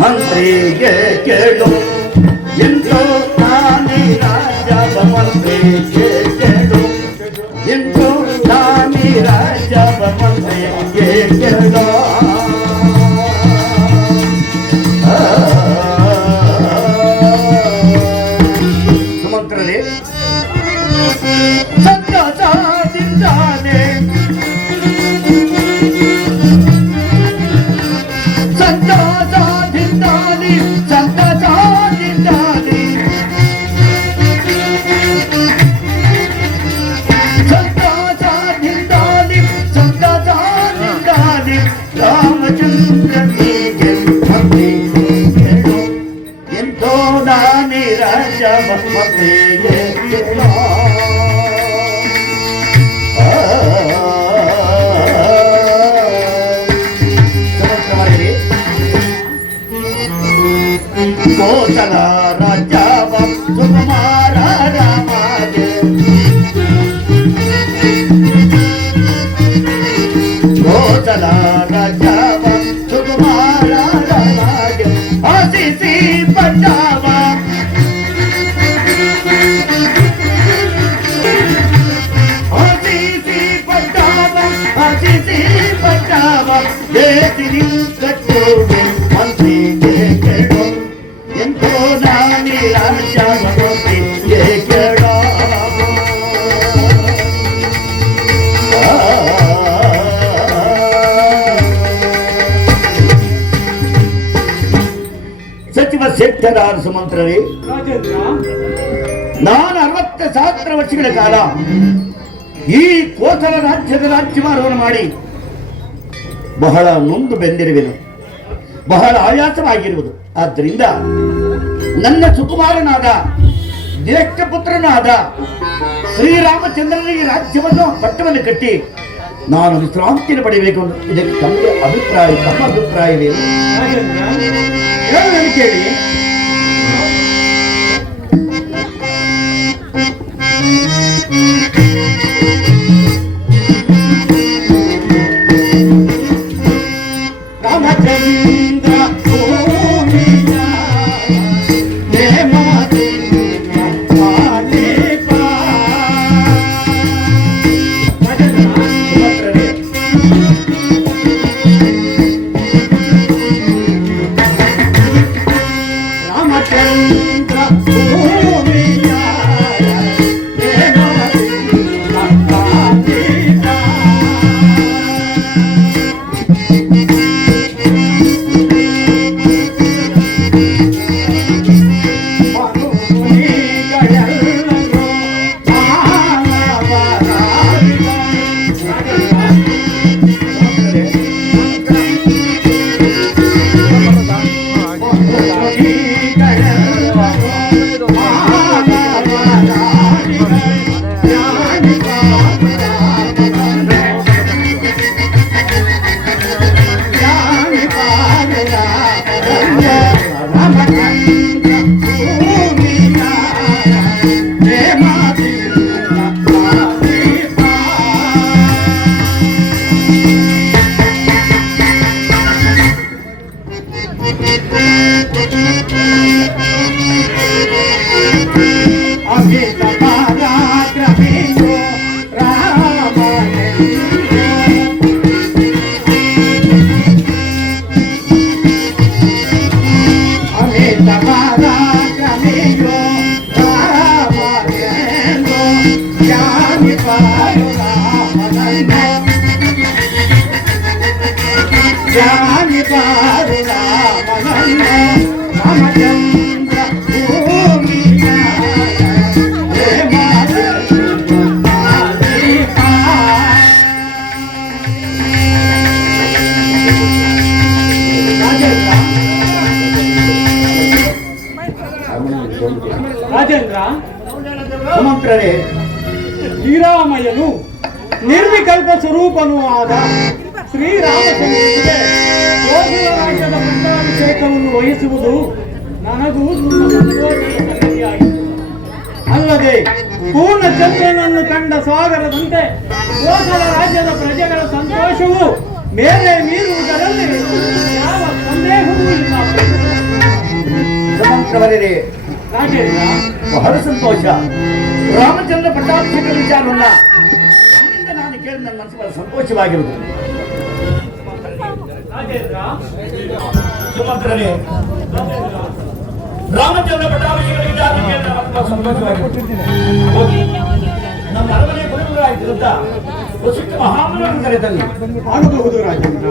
ಮಂತ್ರಿಗೆ ಕೇಳು ಎಂಟು ನಾನಿ ರಾಜ ಮಂತ್ರಿಗೆ ಕೇಳು ಎಂಟು ನಾನಿ ರಾಜ ಮಂತ್ರಿಗೆ ಕೇಳು ಸುಮಂತ್ರರೇ ಸಂತಸದಿಂದಾನೆ ರಾಮಚಂದ್ರನಿಗೆ ಮಂತ್ರಿಗೆ ಎಂತೋ ನಾನಿ ರಾಜ ಮಂತ್ರಿಗೆ ಕೋಸಲ ರಾಜ ಸುಕುಮಾರ ರಾಮಾಗೆ ಕೋಸಲ ರಾಜ ಸುಕುಮಾರ ರಾಮಾಗೆ ಆಶಿಸಿ ಪಟ್ಟಾವ ಆಶಿಸಿ ಪಟ್ಟಾವ ಆಶಿಸಿ ಪಟ್ಟಾವ ದೇಸಿನಿ ಕಟ್ಟೋಗೆ ಮಂತ್ರಿಗೆ ಕೇಳೋ ಎಂತೋ ನಾನಿ ರಾಜ ಮಂತ್ರಿಗೆ ಕೇಳೋ ಸಚಿವ ಶೆಟ್ಟರಾದ ಸುಮಂತ್ರರೇ, ನಾನು 60 ಸಹಸ್ರ ವರ್ಷಗಳ ಕಾಲ ಈ ಕೋಸಲ ರಾಜ್ಯದ ರಾಜ್ಯಭಾರವನ್ನು ಮಾಡಿ ಬಹಳ ನೊಂದು ಬೆಂದಿರುವೆನು, ಬಹಳ ಆಯಾಸವಾಗಿರುವುದು. ಆದ್ದರಿಂದ ನನ್ನ ಸುಕುಮಾರನಾದ ಜ್ಯೇಷ್ಠ ಪುತ್ರನಾದ ಶ್ರೀರಾಮಚಂದ್ರನಿಗೆ ರಾಜ್ಯವನ್ನು ಪಟ್ಟವನ್ನು ಕಟ್ಟಿ ನಾನು ವಿಶ್ರಾಂತಿಯನ್ನು ಪಡೆಯಬೇಕು. ಇದಕ್ಕೆ ತಮ್ಮ ಅಭಿಪ್ರಾಯವೇನು? ಕೇಳಿ. ರಾಮಚಂದ್ರ ನಮಿಯೋ ರಾಮನೆಂದು ಧ್ಯಾನಿಪಾರು ರಾಮನನ್ನು ಧ್ಯಾನಿಪಾರು ರಾಮನನ್ನು ರಾಮಚಂದ್ರ ಭೂಮಿಯ ರಾಜೇಂದ್ರ ಸುಮಂತ್ರರೇ, ಶ್ರೀರಾಮಯ್ಯನು ನಿರ್ವಿಕಲ್ಪ ಸ್ವರೂಪನೂ ಆದ ಶ್ರೀರಾಮಚಂದ್ರನಿಗೆ ಕೋಸಲ ರಾಜ್ಯದ ಪಟ್ಟಾಭಿಷೇಕವನ್ನು ವಹಿಸುವುದು ನನಗೂ ತುಂಬ ಸಂತೋಷದ ಸಂಗತಿಯಾಗಿತ್ತು. ಅಲ್ಲದೆ ಪೂರ್ಣಚಂದ್ರನನ್ನು ಕಂಡ ಸಾಗರದಂತೆ ಕೋಸಲ ರಾಜ್ಯದ ಪ್ರಜೆಗಳ ಸಂತೋಷವು ಮೇಲೆ ಮೀರುವುದರಲ್ಲಿ ಯಾವ ಸಂದೇಹವೂ ಇಲ್ಲ. ಸುಮಂತ್ರವರೇ, ರಾಜೇಂದ್ರ ಬಹಳ ಸಂತೋಷ. ರಾಮಚಂದ್ರ ಪಟ್ಟಾಭಿಷೇಕದ ವಿಚಾರವನ್ನ ನನ್ನಿಂದ ನಾನು ಕೇಳಿ ನನ್ನ ಮನಸ್ಸು ಬಹಳ ಸಂತೋಷವಾಗಿರುವುದು. ಸುಮಂತ್ರರೇ, ರಾಮಚಂದ್ರ ಪಟ್ಟಾಭಿಷೇಕದ ವಿಚಾರ ಕೇಳಿ ನನ್ನ ಮನಸ್ಸು ಬಹಳ ಸಂತೋಷವಾಗಿರುವುದು. ಹೋಗಿ ನಮ್ಮ ಅರಮನೆ ಬರುವುದಾಗಿರುತ್ತ ವಸಿಷ್ಠ ಮಹಾಮುನಿಯನ್ನು ಕರೆತಲ್ಲಿ ಆಗಬಹುದು ರಾಜೇಂದ್ರ.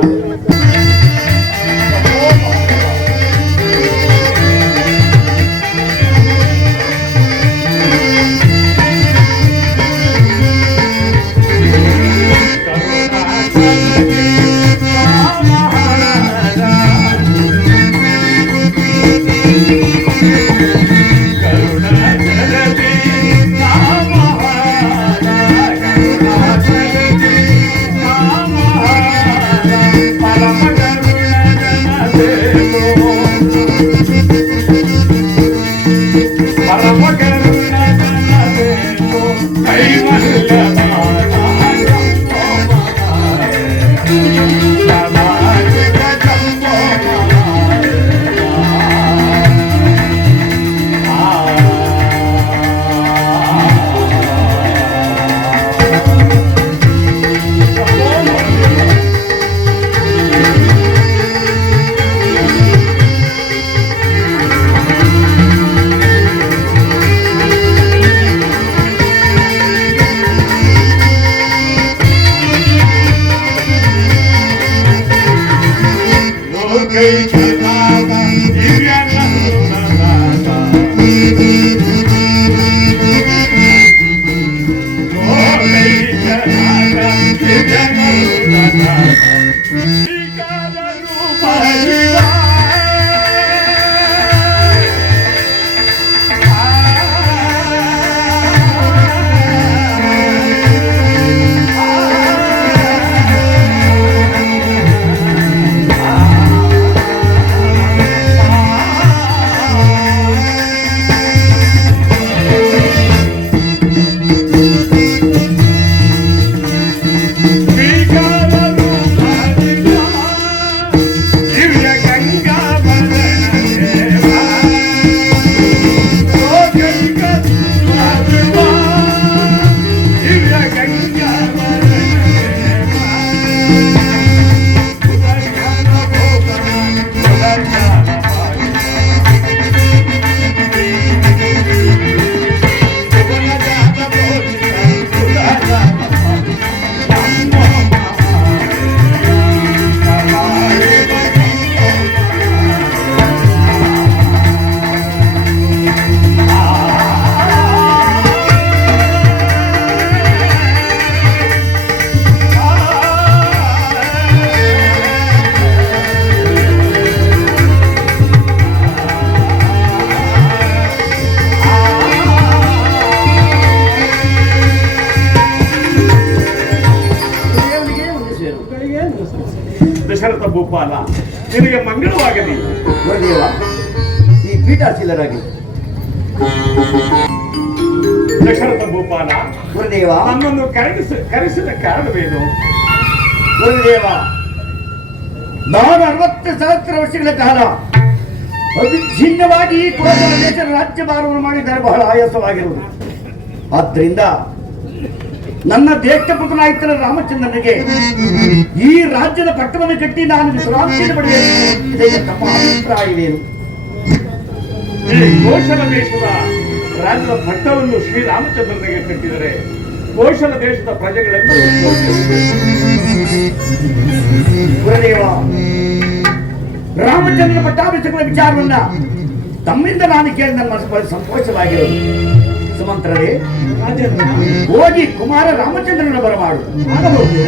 ದಶರಥ ಭೂಪಾಲ, ನಿನಗೆ ಮಂಗಳವಾಗಲಿ. ಗುರುದೇವ, ಈ ಪೀಠಾಶೀಲರಾಗಿ ದಶರಥ ಭೂಪಾಲ, ಗುರುದೇವ, ನನ್ನನ್ನು ಕರೆಸಿದ ಕಾರಣವೇನು? ಗುರುದೇವ, ನಾನು 60,000 ವರ್ಷಗಳ ಕಾಲ ಅವಿಚ್ಛಿನ್ನವಾಗಿ ಈ ಕೋಸಲ ದೇಶದ ರಾಜ್ಯಭಾರವನ್ನು ಮಾಡಿದ್ದಾರೆ. ಬಹಳ ಆಯಾಸವಾಗಿರುವುದು. ಆದ್ದರಿಂದ ನನ್ನ ಜ್ಯೇಷ್ಠ ಪುತ್ರನಾಯ್ತರ ರಾಮಚಂದ್ರನಿಗೆ ಈ ರಾಜ್ಯದ ಪಟ್ಟವನ್ನು ಕಟ್ಟಿ ನಾನು ವಿಶ್ರಾಂತಿಯನ್ನು ಪಡೆಯಬೇಕು. ಇದಕ್ಕೆ ತಮ್ಮ ಅಭಿಪ್ರಾಯವೇನು? ಈ ಕೋಶಲ ದೇಶದ ರಾಜ್ಯದ ಪಟ್ಟವನ್ನು ಶ್ರೀರಾಮಚಂದ್ರನಿಗೆ ಕಟ್ಟಿದರೆ ಕೋಶಲ ದೇಶದ ಪ್ರಜೆಗಳೆಲ್ಲರೂ ಗುರುದೇವ, ರಾಮಚಂದ್ರನ ಪಟ್ಟಾಭಿಷೇಕದ ವಿಚಾರವನ್ನ ತಮ್ಮಿಂದ ನಾನು ಕೇಳಿ ನನ್ನ ಮನಸ್ಸು ಸಂತೋಷವಾಗಿರೋದು. ಸುಮಂತ್ರರೇ, ರಾಜೇಂದ್ರ, ಹೋಗಿ ಕುಮಾರ ರಾಮಚಂದ್ರನ ಬರಮಾಡು. ಆಗಬಹುದು.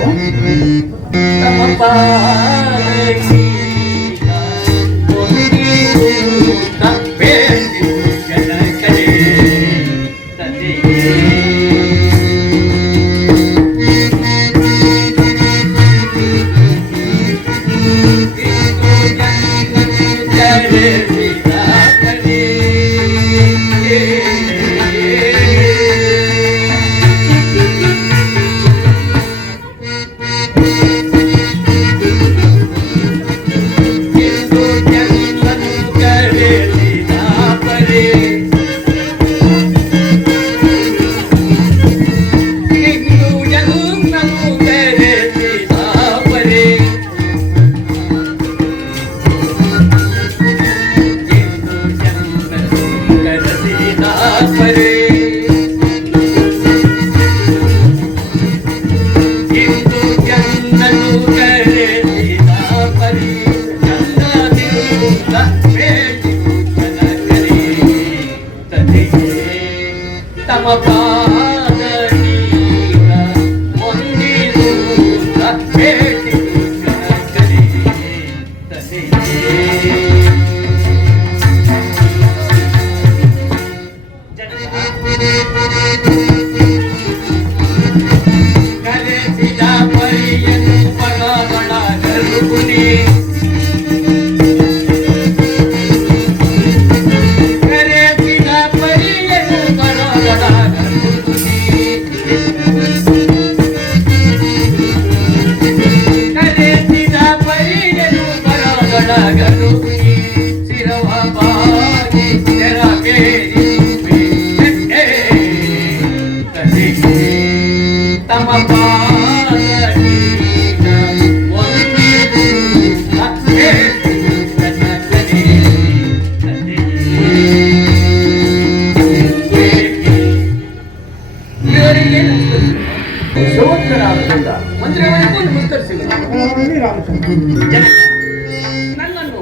ನನ್ನನ್ನು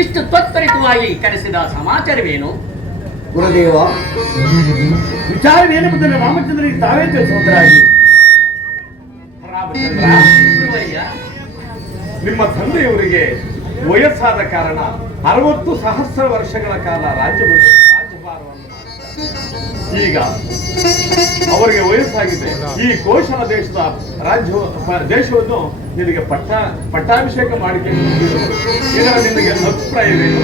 ಇಷ್ಟು ತ್ವರಿತವಾಗಿ ಕರೆಸಿದ ಸಮಾಚಾರವೇನು? ಗುರುದೇವ, ವಿಚಾರವೇನೆಂಬುದನ್ನು ರಾಮಚಂದ್ರನಿಗೆ ತಾವೇ ತಿಳಿಸುವಂತರಾಗಿ. ರಾಮಚಂದ್ರ, ಗುರುವಯ್ಯ, ನಿಮ್ಮ ತಂದೆಯವರಿಗೆ ವಯಸ್ಸಾದ ಕಾರಣ 60 ಸಹಸ್ರ ವರ್ಷಗಳ ಕಾಲ ರಾಜ್ಯಭಾರವನ್ನು ಮಾಡಿದ್ದಾರೆ. ಈಗ ಅವರಿಗೆ ವಯಸ್ಸಾಗಿದೆ. ಈ ಕೋಶಲ ದೇಶದ ದೇಶವನ್ನು ನಿನಗೆ ಪಟ್ಟಾಭಿಷೇಕ ಮಾಡಿಕೊಂಡು ಇದರ ನಿನಗೆ ಅಭಿಪ್ರಾಯವೇನು?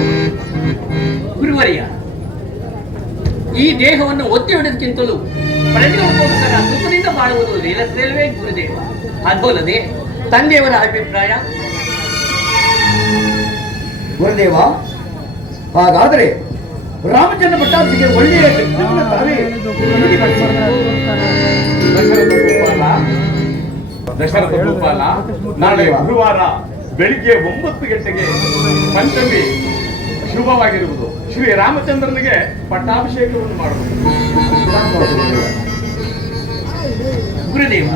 ಗುರುವರ್ಯ, ಈ ದೇಹವನ್ನು ಒತ್ತಿ ಹೊಡೆದಕ್ಕಿಂತಲೂ ಪ್ರಜೆಗಳಿಗೋಸ್ಕರ ಸುಖದಿಂದ ಬಾಳುವುದು ಲೀಲವೇ ಗುರುದೇವ. ಅದಲ್ಲದೆ ತಂದೆಯವರ ಅಭಿಪ್ರಾಯ? ಗುರುದೇವ, ಹಾಗಾದರೆ ರಾಮಚಂದ್ರ ಪಟ್ಟಾಭಿಷೇಕ ಒಳ್ಳೆಯ ವ್ಯಕ್ತಿತ್ವವನ್ನು ತಾವೇ ದಶರಥ ಭೂಪಾಲ, ನಾಳೆ ಗುರುವಾರ ಬೆಳಿಗ್ಗೆ 9 ಗಂಟೆಗೆ ಪಂಚಮಿ ಶುಭವಾಗಿರುವುದು. ಶ್ರೀ ರಾಮಚಂದ್ರನಿಗೆ ಪಟ್ಟಾಭಿಷೇಕವನ್ನು ಮಾಡಬಹುದು. ಗುರುದೇವ,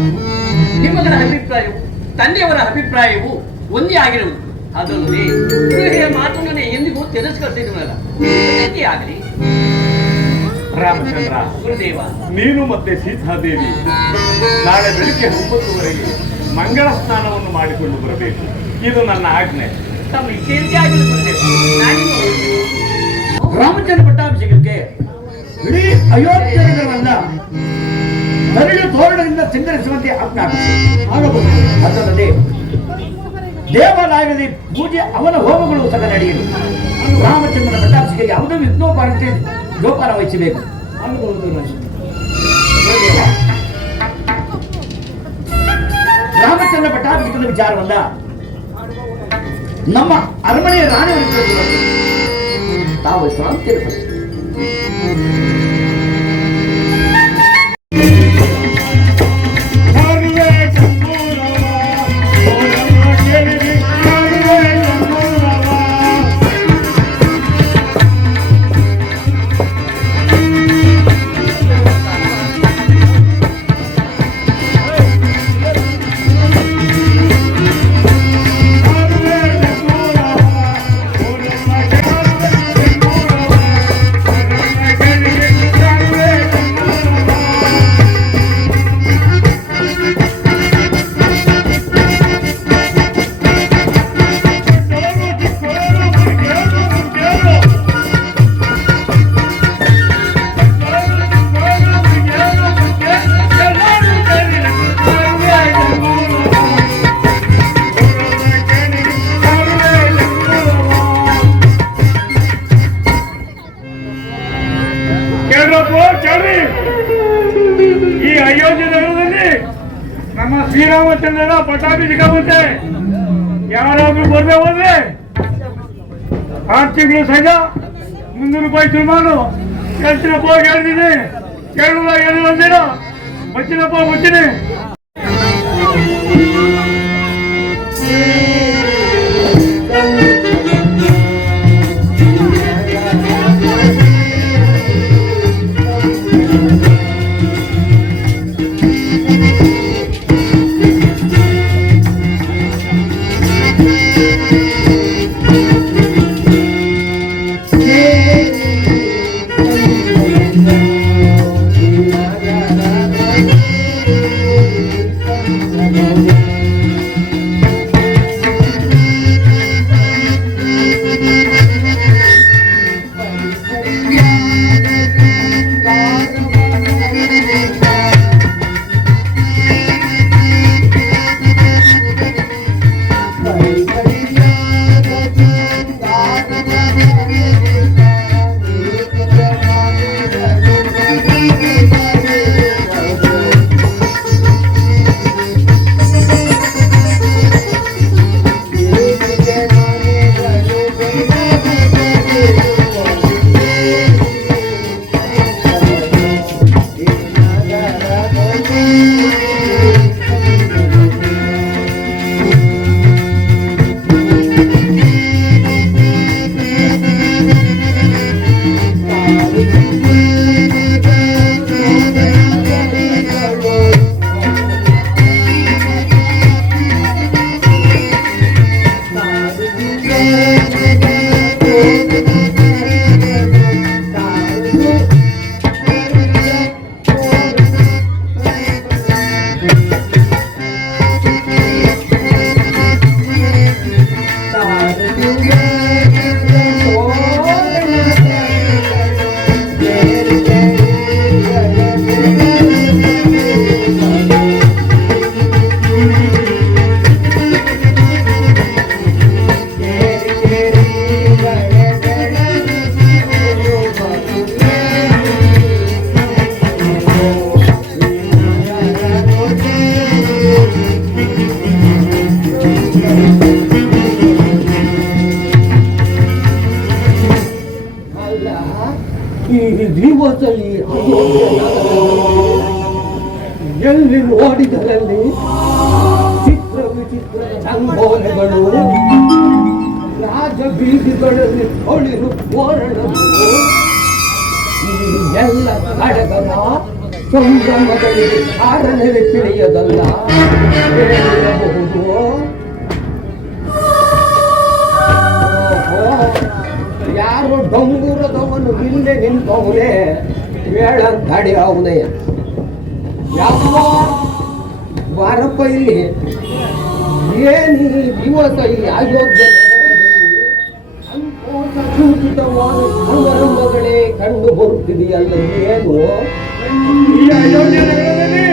ನಿಮ್ಮಗಳ ಅಭಿಪ್ರಾಯವು ತಂದೆಯವರ ಅಭಿಪ್ರಾಯವು ಒಂದೇ ಆಗಿರುವುದು. ಅದಲ್ಲದೆ ಗೃಹಿಯ ಮಾತನ್ನು ಎಂದಿಗೂ ತಿರಸ್ಕರಿಸಿದನಲ್ಲ, ಆಗಲಿ. ರಾಮಚಂದ್ರ, ಗುರುದೇವ, ನೀನು ಮತ್ತೆ ಸೀತಾದೇವಿ ನಾಳೆ ಬೆಳಿಗ್ಗೆ 9 ಮಂಗಳ ಸ್ನಾನವನ್ನು ಮಾಡಿಕೊಂಡು ಬರಬೇಕು. ಇದು ನನ್ನ ಆಜ್ಞೆ. ತಮ್ಮ ಇಚ್ಛೆಯಂತೆ ಆಗಲಿ ಗುರುದೇವ. ರಾಮಚಂದ್ರ ಪಟ್ಟಾಭಿಷೇಕಕ್ಕೆ ಇಡೀ ಅಯೋಧ್ಯೆಯವನ್ನ ತಮಿಳು ತೋರಣದಿಂದ ಸಿಂಗರಿಸುವಂತೆ ಆಜ್ಞಾಪಿಸಿ. ಅದಲ್ಲದೆ ದೇವಾಲಯದಲ್ಲಿ ಪೂಜೆ ಅವನ ಹೋಮಗಳು ಸಹ ನಡೆಯಲಿ. ರಾಮಚಂದ್ರನ ಪಟ್ಟಾಭಿಷೇಕ ಯಾವುದೋ ವಿಘ್ನೋಪಾರಕ್ಕೆ ಜೋಪಾನ ವಹಿಸಬೇಕು. ರಾಮಚಂದ್ರ ಪಟ್ಟಾಭಿಷೇಕದ ವಿಚಾರವನ್ನ ನಮ್ಮ ಅರಮನೆಯ ರಾಣಿಯವರಿಗೆ ತಾವು ಶಾಂತಿರಬೇಕು. ಕೇಳಪ್ಪ ಕೇಳ್ರಿ. ಈ ಅಯೋಧ್ಯೆ ನಗರದಲ್ಲಿ ನಮ್ಮ ಶ್ರೀರಾಮಚಂದ್ರನ ಪಟ್ಟಾಭಿಷೇಕ ಬಂತೆ. ಯಾರಾದ್ರೂ ಬರ್ದೆ ಹೋದ್ರೆ 6 ತಿಂಗಳು ಸಜಾ, 300 ರೂಪಾಯಿ ಸುಮಾರು. ಹೇಳ್ತೀನಪ್ಪ ಹೇಳ್ತೀನಿ, ಕೇಳಲ್ಲ ಏನು ಅಂದಿರ ಬರ್ತೀನಪ್ಪ ಬರ್ತೀನಿ. ಎಲ್ಲಿ ನೋಡಿದರಲ್ಲಿ ಚಿತ್ರ ವಿಚಿತ್ರದ ರಂಗೋಲೆಗಳು, ರಾಜ ಬೀದಿಗಳಲ್ಲಿ ಹೊಳಿರು ತೋರಣಗಳು, ಈ ಎಲ್ಲ ಸಡಗರ ಸಂಭ್ರಮಗಳಿಗೆ ಕಾರಣವೇ ತಿಳಿಯದಲ್ಲ. ಹೇಳಿರಬಹುದು, ಯಾರು ಡೊಂಗುರದವನು ಇಲ್ಲೇ ನಿಂತವನೇ ಬೇಡ ಗಾಡಿ ಅವನೇ ಯಾವ ಬಾರಪ್ಪ ಇಲ್ಲಿ. ಏನು ದಿವಸ ಈ ಅಯೋಧ್ಯೆ ನಗರದಲ್ಲಿ ಸಂತೋಷ ಸೂಚಿತವಾದ ಸಮಾರಂಭಗಳೇ ಕಂಡು ಬರುತ್ತಿದೆಯಲ್ಲ. ಏನು ಈ ಅಯೋಧ್ಯೆ ನಗರದಲ್ಲಿ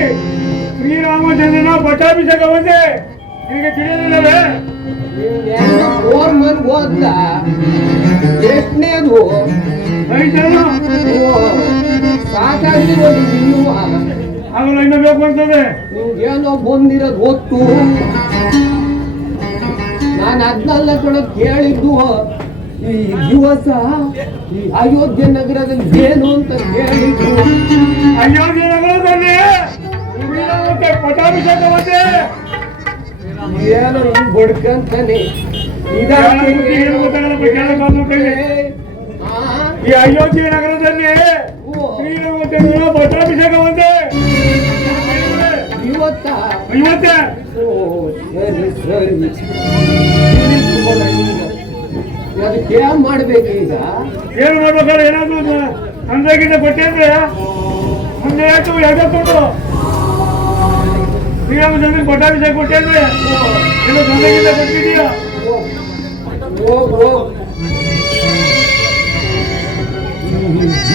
ಶ್ರೀರಾಮಚಂದ್ರನ ಪಟ್ಟಾಭಿಷೇಕ ಬಂದೆ, ನಿನಗೆ ತಿಳಿಯಲಿಲ್ಲವೇ? ಗೋರ್ಮನ್ ಓದ್ದ ಎಷ್ಟನೇದು ಸಾಕಾಗಿ ನೀವು ಆಗಲ್ಲ, ಇನ್ನು ಬೇಕು ಅಂತದೆ. ನಿಮ್ಗೇನೋ ಬಂದಿರೋದು ಗೊತ್ತು. ನಾನು ಅದನ್ನೆಲ್ಲ ಕಡೆ ಕೇಳಿದ್ದು ಈ ದಿವಸ ಈ ಅಯೋಧ್ಯೆ ನಗರದಲ್ಲಿ ಏನು ಅಂತ ಕೇಳಿದ್ದು. ಅಯೋಧ್ಯೆ ನಗರದಲ್ಲಿ ಶ್ರೀರಾಮಕ್ಕೆ ಪಟ್ಟಾಭಿಷೇಕ ಬಂದೆ. ಏನೋ ಹಿಂಗ್ ಬಡ್ಕಂತಾನೆ ಈ ಅಯೋಧ್ಯೆ ನಗರದಲ್ಲಿ ಶ್ರೀರಾಮಚಂದ್ರನ ಪಟ್ಟಾಭಿಷೇಕ ಬಂದೆ ಇವತ್ತೇ. ಅದಕ್ಕೆ ಏನ್ ಮಾಡ್ಬೇಕು ಈಗ? ಏನು ಮಾಡ್ಬೇಕಾದ್ರೆ ಏನಾದ್ರು ತಂದೆಗಿಂತ ಕೊಟ್ಟೆ ಅಂದ್ರೆ ಮುಂದೆ ಆಯ್ತು ಎಡಕೊಂಡು ಶ್ರೀರಾಮಚಂದ್ರನ ಪಟ್ಟಾಭಿಷೇಕ ಕೊಟ್ಟೆ ಅಂದ್ರೆ ಏನು ತಂದೆಗಿಂತ ಕೊಟ್ಟಿದೀಯಾ?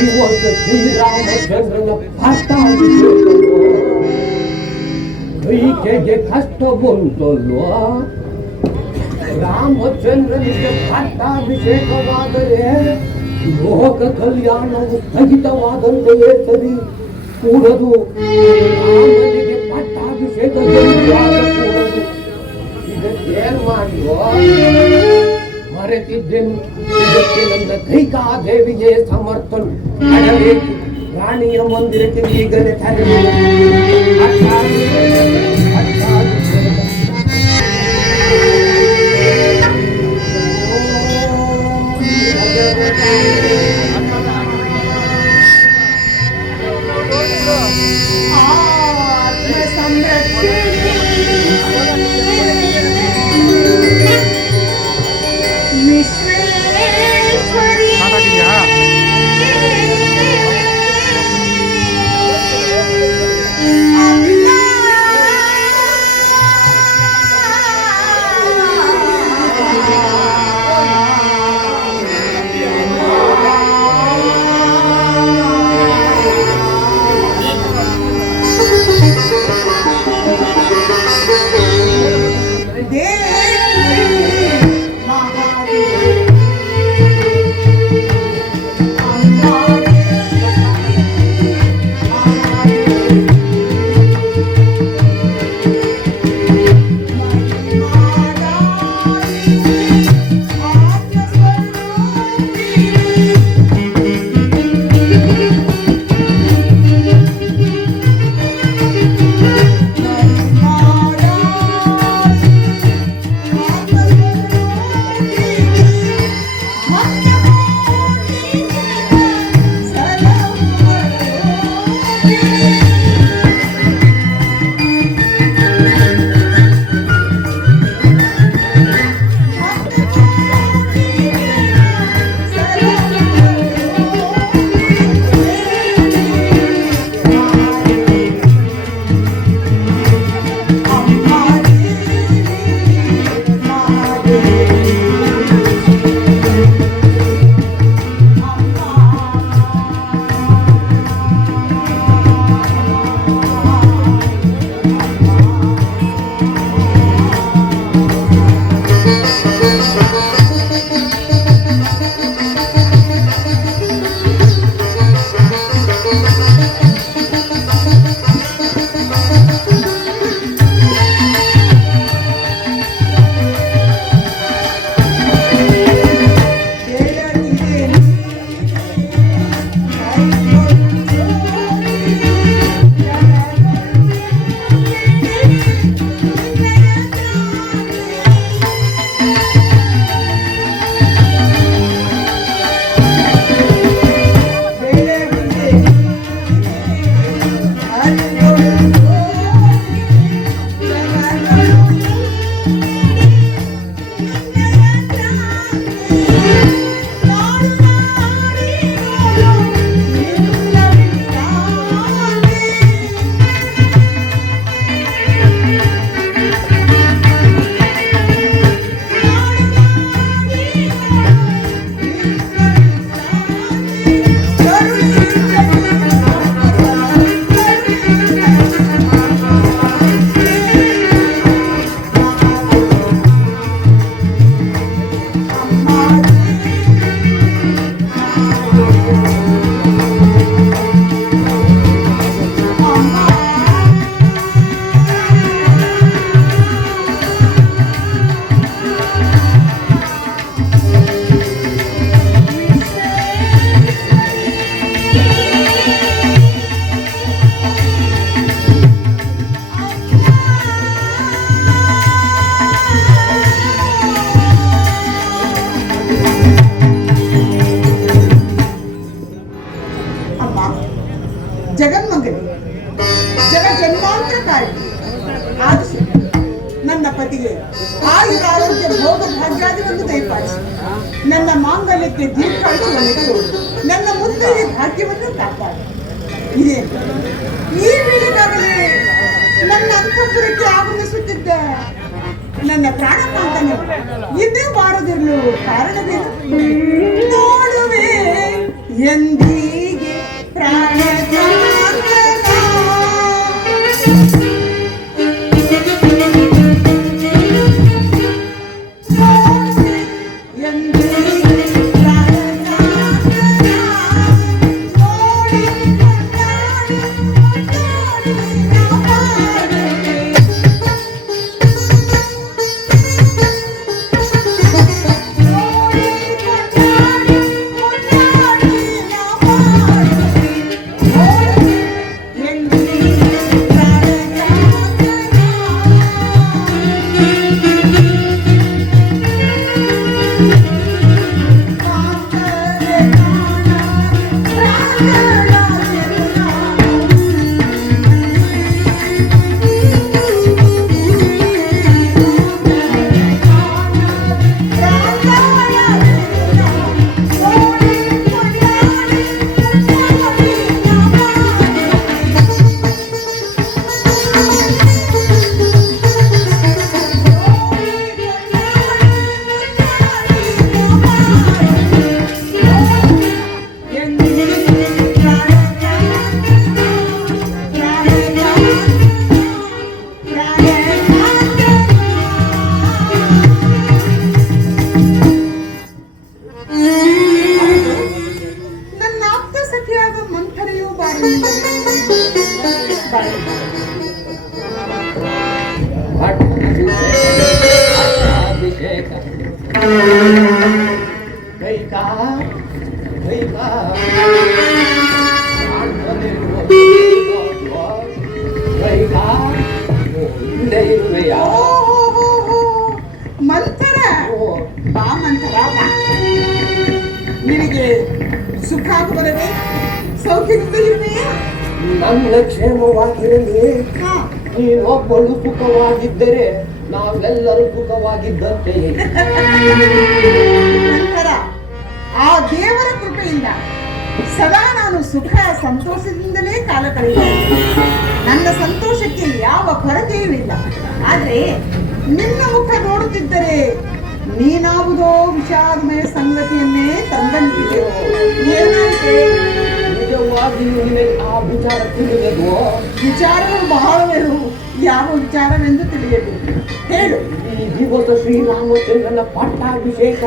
ಇವತ್ತು ಶ್ರೀರಾಮಚಂದ್ರನ ಪಟ್ಟಾಭಿಷೇಕವು ಈಕೆಗೆ ಕಷ್ಟ ಬಂತಲ್ವ? ರಾಮಚಂದ್ರನಿಗೆ ಪಟ್ಟಾಭಿಷೇಕವಾದರೆ ಲೋಕ ಕಲ್ಯಾಣವು ಸ್ಥಗಿತವಾದಂತೆಯೇ ಸರಿ ಕೂಡದು ರಾಮನಿಗೆ ಪಟ್ಟಾಭಿಷೇಕೂಡದು. ಇದಕ್ಕೇನು ಮಾಡಿಯೋ ಮರೆತಿದ್ದೆನು. ಇದಕ್ಕೆ ನನ್ನ ಕೈಕಾದೇವಿಗೆ ಸಮರ್ಥನು ಅಡಬೇಕು. ರಾಣಿಯ ಮಂದಿರಕ್ಕೆ ಈಗಲೇ ಕರೆದು ಜಗನ್ಮಂಗಲಿ ಜಗಜನ್ಮಾಂತಕಾರಿ ಆದಿಸಿ ನನ್ನ ಪತಿಗೆ ಆಯುಧ ಆರೋಗ್ಯ ಭೋಗ ಭಾಗ್ಯಾದಿಗಳನ್ನು ದಯಪಾಲಿಸಿ ನನ್ನ ಮಾಂಗಲ್ಯಕ್ಕೆ ದೀರ್ಘಾಯುಷ್ಯವನ್ನು ನನ್ನ ಮುಂದೆಯೇ ಭಾಗ್ಯವನ್ನು ಕಾಪಾಡಿ. ಇದೇ ಈ ವೇಳೆಗಾಗಲೇ ನನ್ನ ಅಂತಃಪುರಕ್ಕೆ ಆಗಮಿಸುತ್ತಿದ್ದ ನನ್ನ ಪ್ರಾಣಪಾಂತನು ಇದೇ ಬಾರದಿರಲು ಕಾರಣವೇನು? ನೋಡುವೆ ಎಂದೀಗೆ ಪ್ರಾಣ ಅಭಿಷೇಕ ಕೈಕಾ ಕೈಕಾ ಕೈಕಾ ಇಲ್ಲೇ ಇರುವೆಯ ಮಂತರ ಬಾ ಮಂತರ ಬಾ. ನಿನಗೆ ಸುಖ ಬರದೆ ಸೌಖ್ಯದಿಂದ ಇರುವೆಯಾ? ನನ್ನ ಕ್ಷೇಮವಾಗಿರಲಿ. ಹಾ, ನೀನೊಬ್ಬಳು ಸುಖವಾಗಿದ್ದರೆ ನಾವೆಲ್ಲರೂ ಸುಖವಾಗಿದ್ದಂತೆ. ನಂತರ ಆ ದೇವರ ಕೃಪೆಯಿಂದ ಸದಾ ನಾನು ಸುಖ ಸಂತೋಷದಿಂದಲೇ ಕಾಲ ಕಳೆಯುತ್ತೇನೆ. ನನ್ನ ಸಂತೋಷಕ್ಕೆ ಯಾವ ಕೊರತೆಯೂ ಇಲ್ಲ. ಆದ್ರೆ ನಿನ್ನ ಮುಖ ನೋಡುತ್ತಿದ್ದರೆ ನೀನಾವುದೋ ವಿಷಾದಮಯ ಸಂಗತಿಯನ್ನೇ ತಂದಂತಿದೆ. ಏನಾಯ್ತೆ? ನಿಜವಾಗಿಯೂ ನಿನಗೆ ಆ ವಿಚಾರ ತಿಳಿಯದು? ವಿಚಾರಗಳು ಬಹಳವೇನು, ಯಾವ ವಿಚಾರವೆಂದು ತಿಳಿಯಬೇಕು, ಹೇಳು. ಈ ದಿವಸ ಶ್ರೀರಾಮಚಂದ್ರನ ಪಟ್ಟಾಭಿಷೇಕ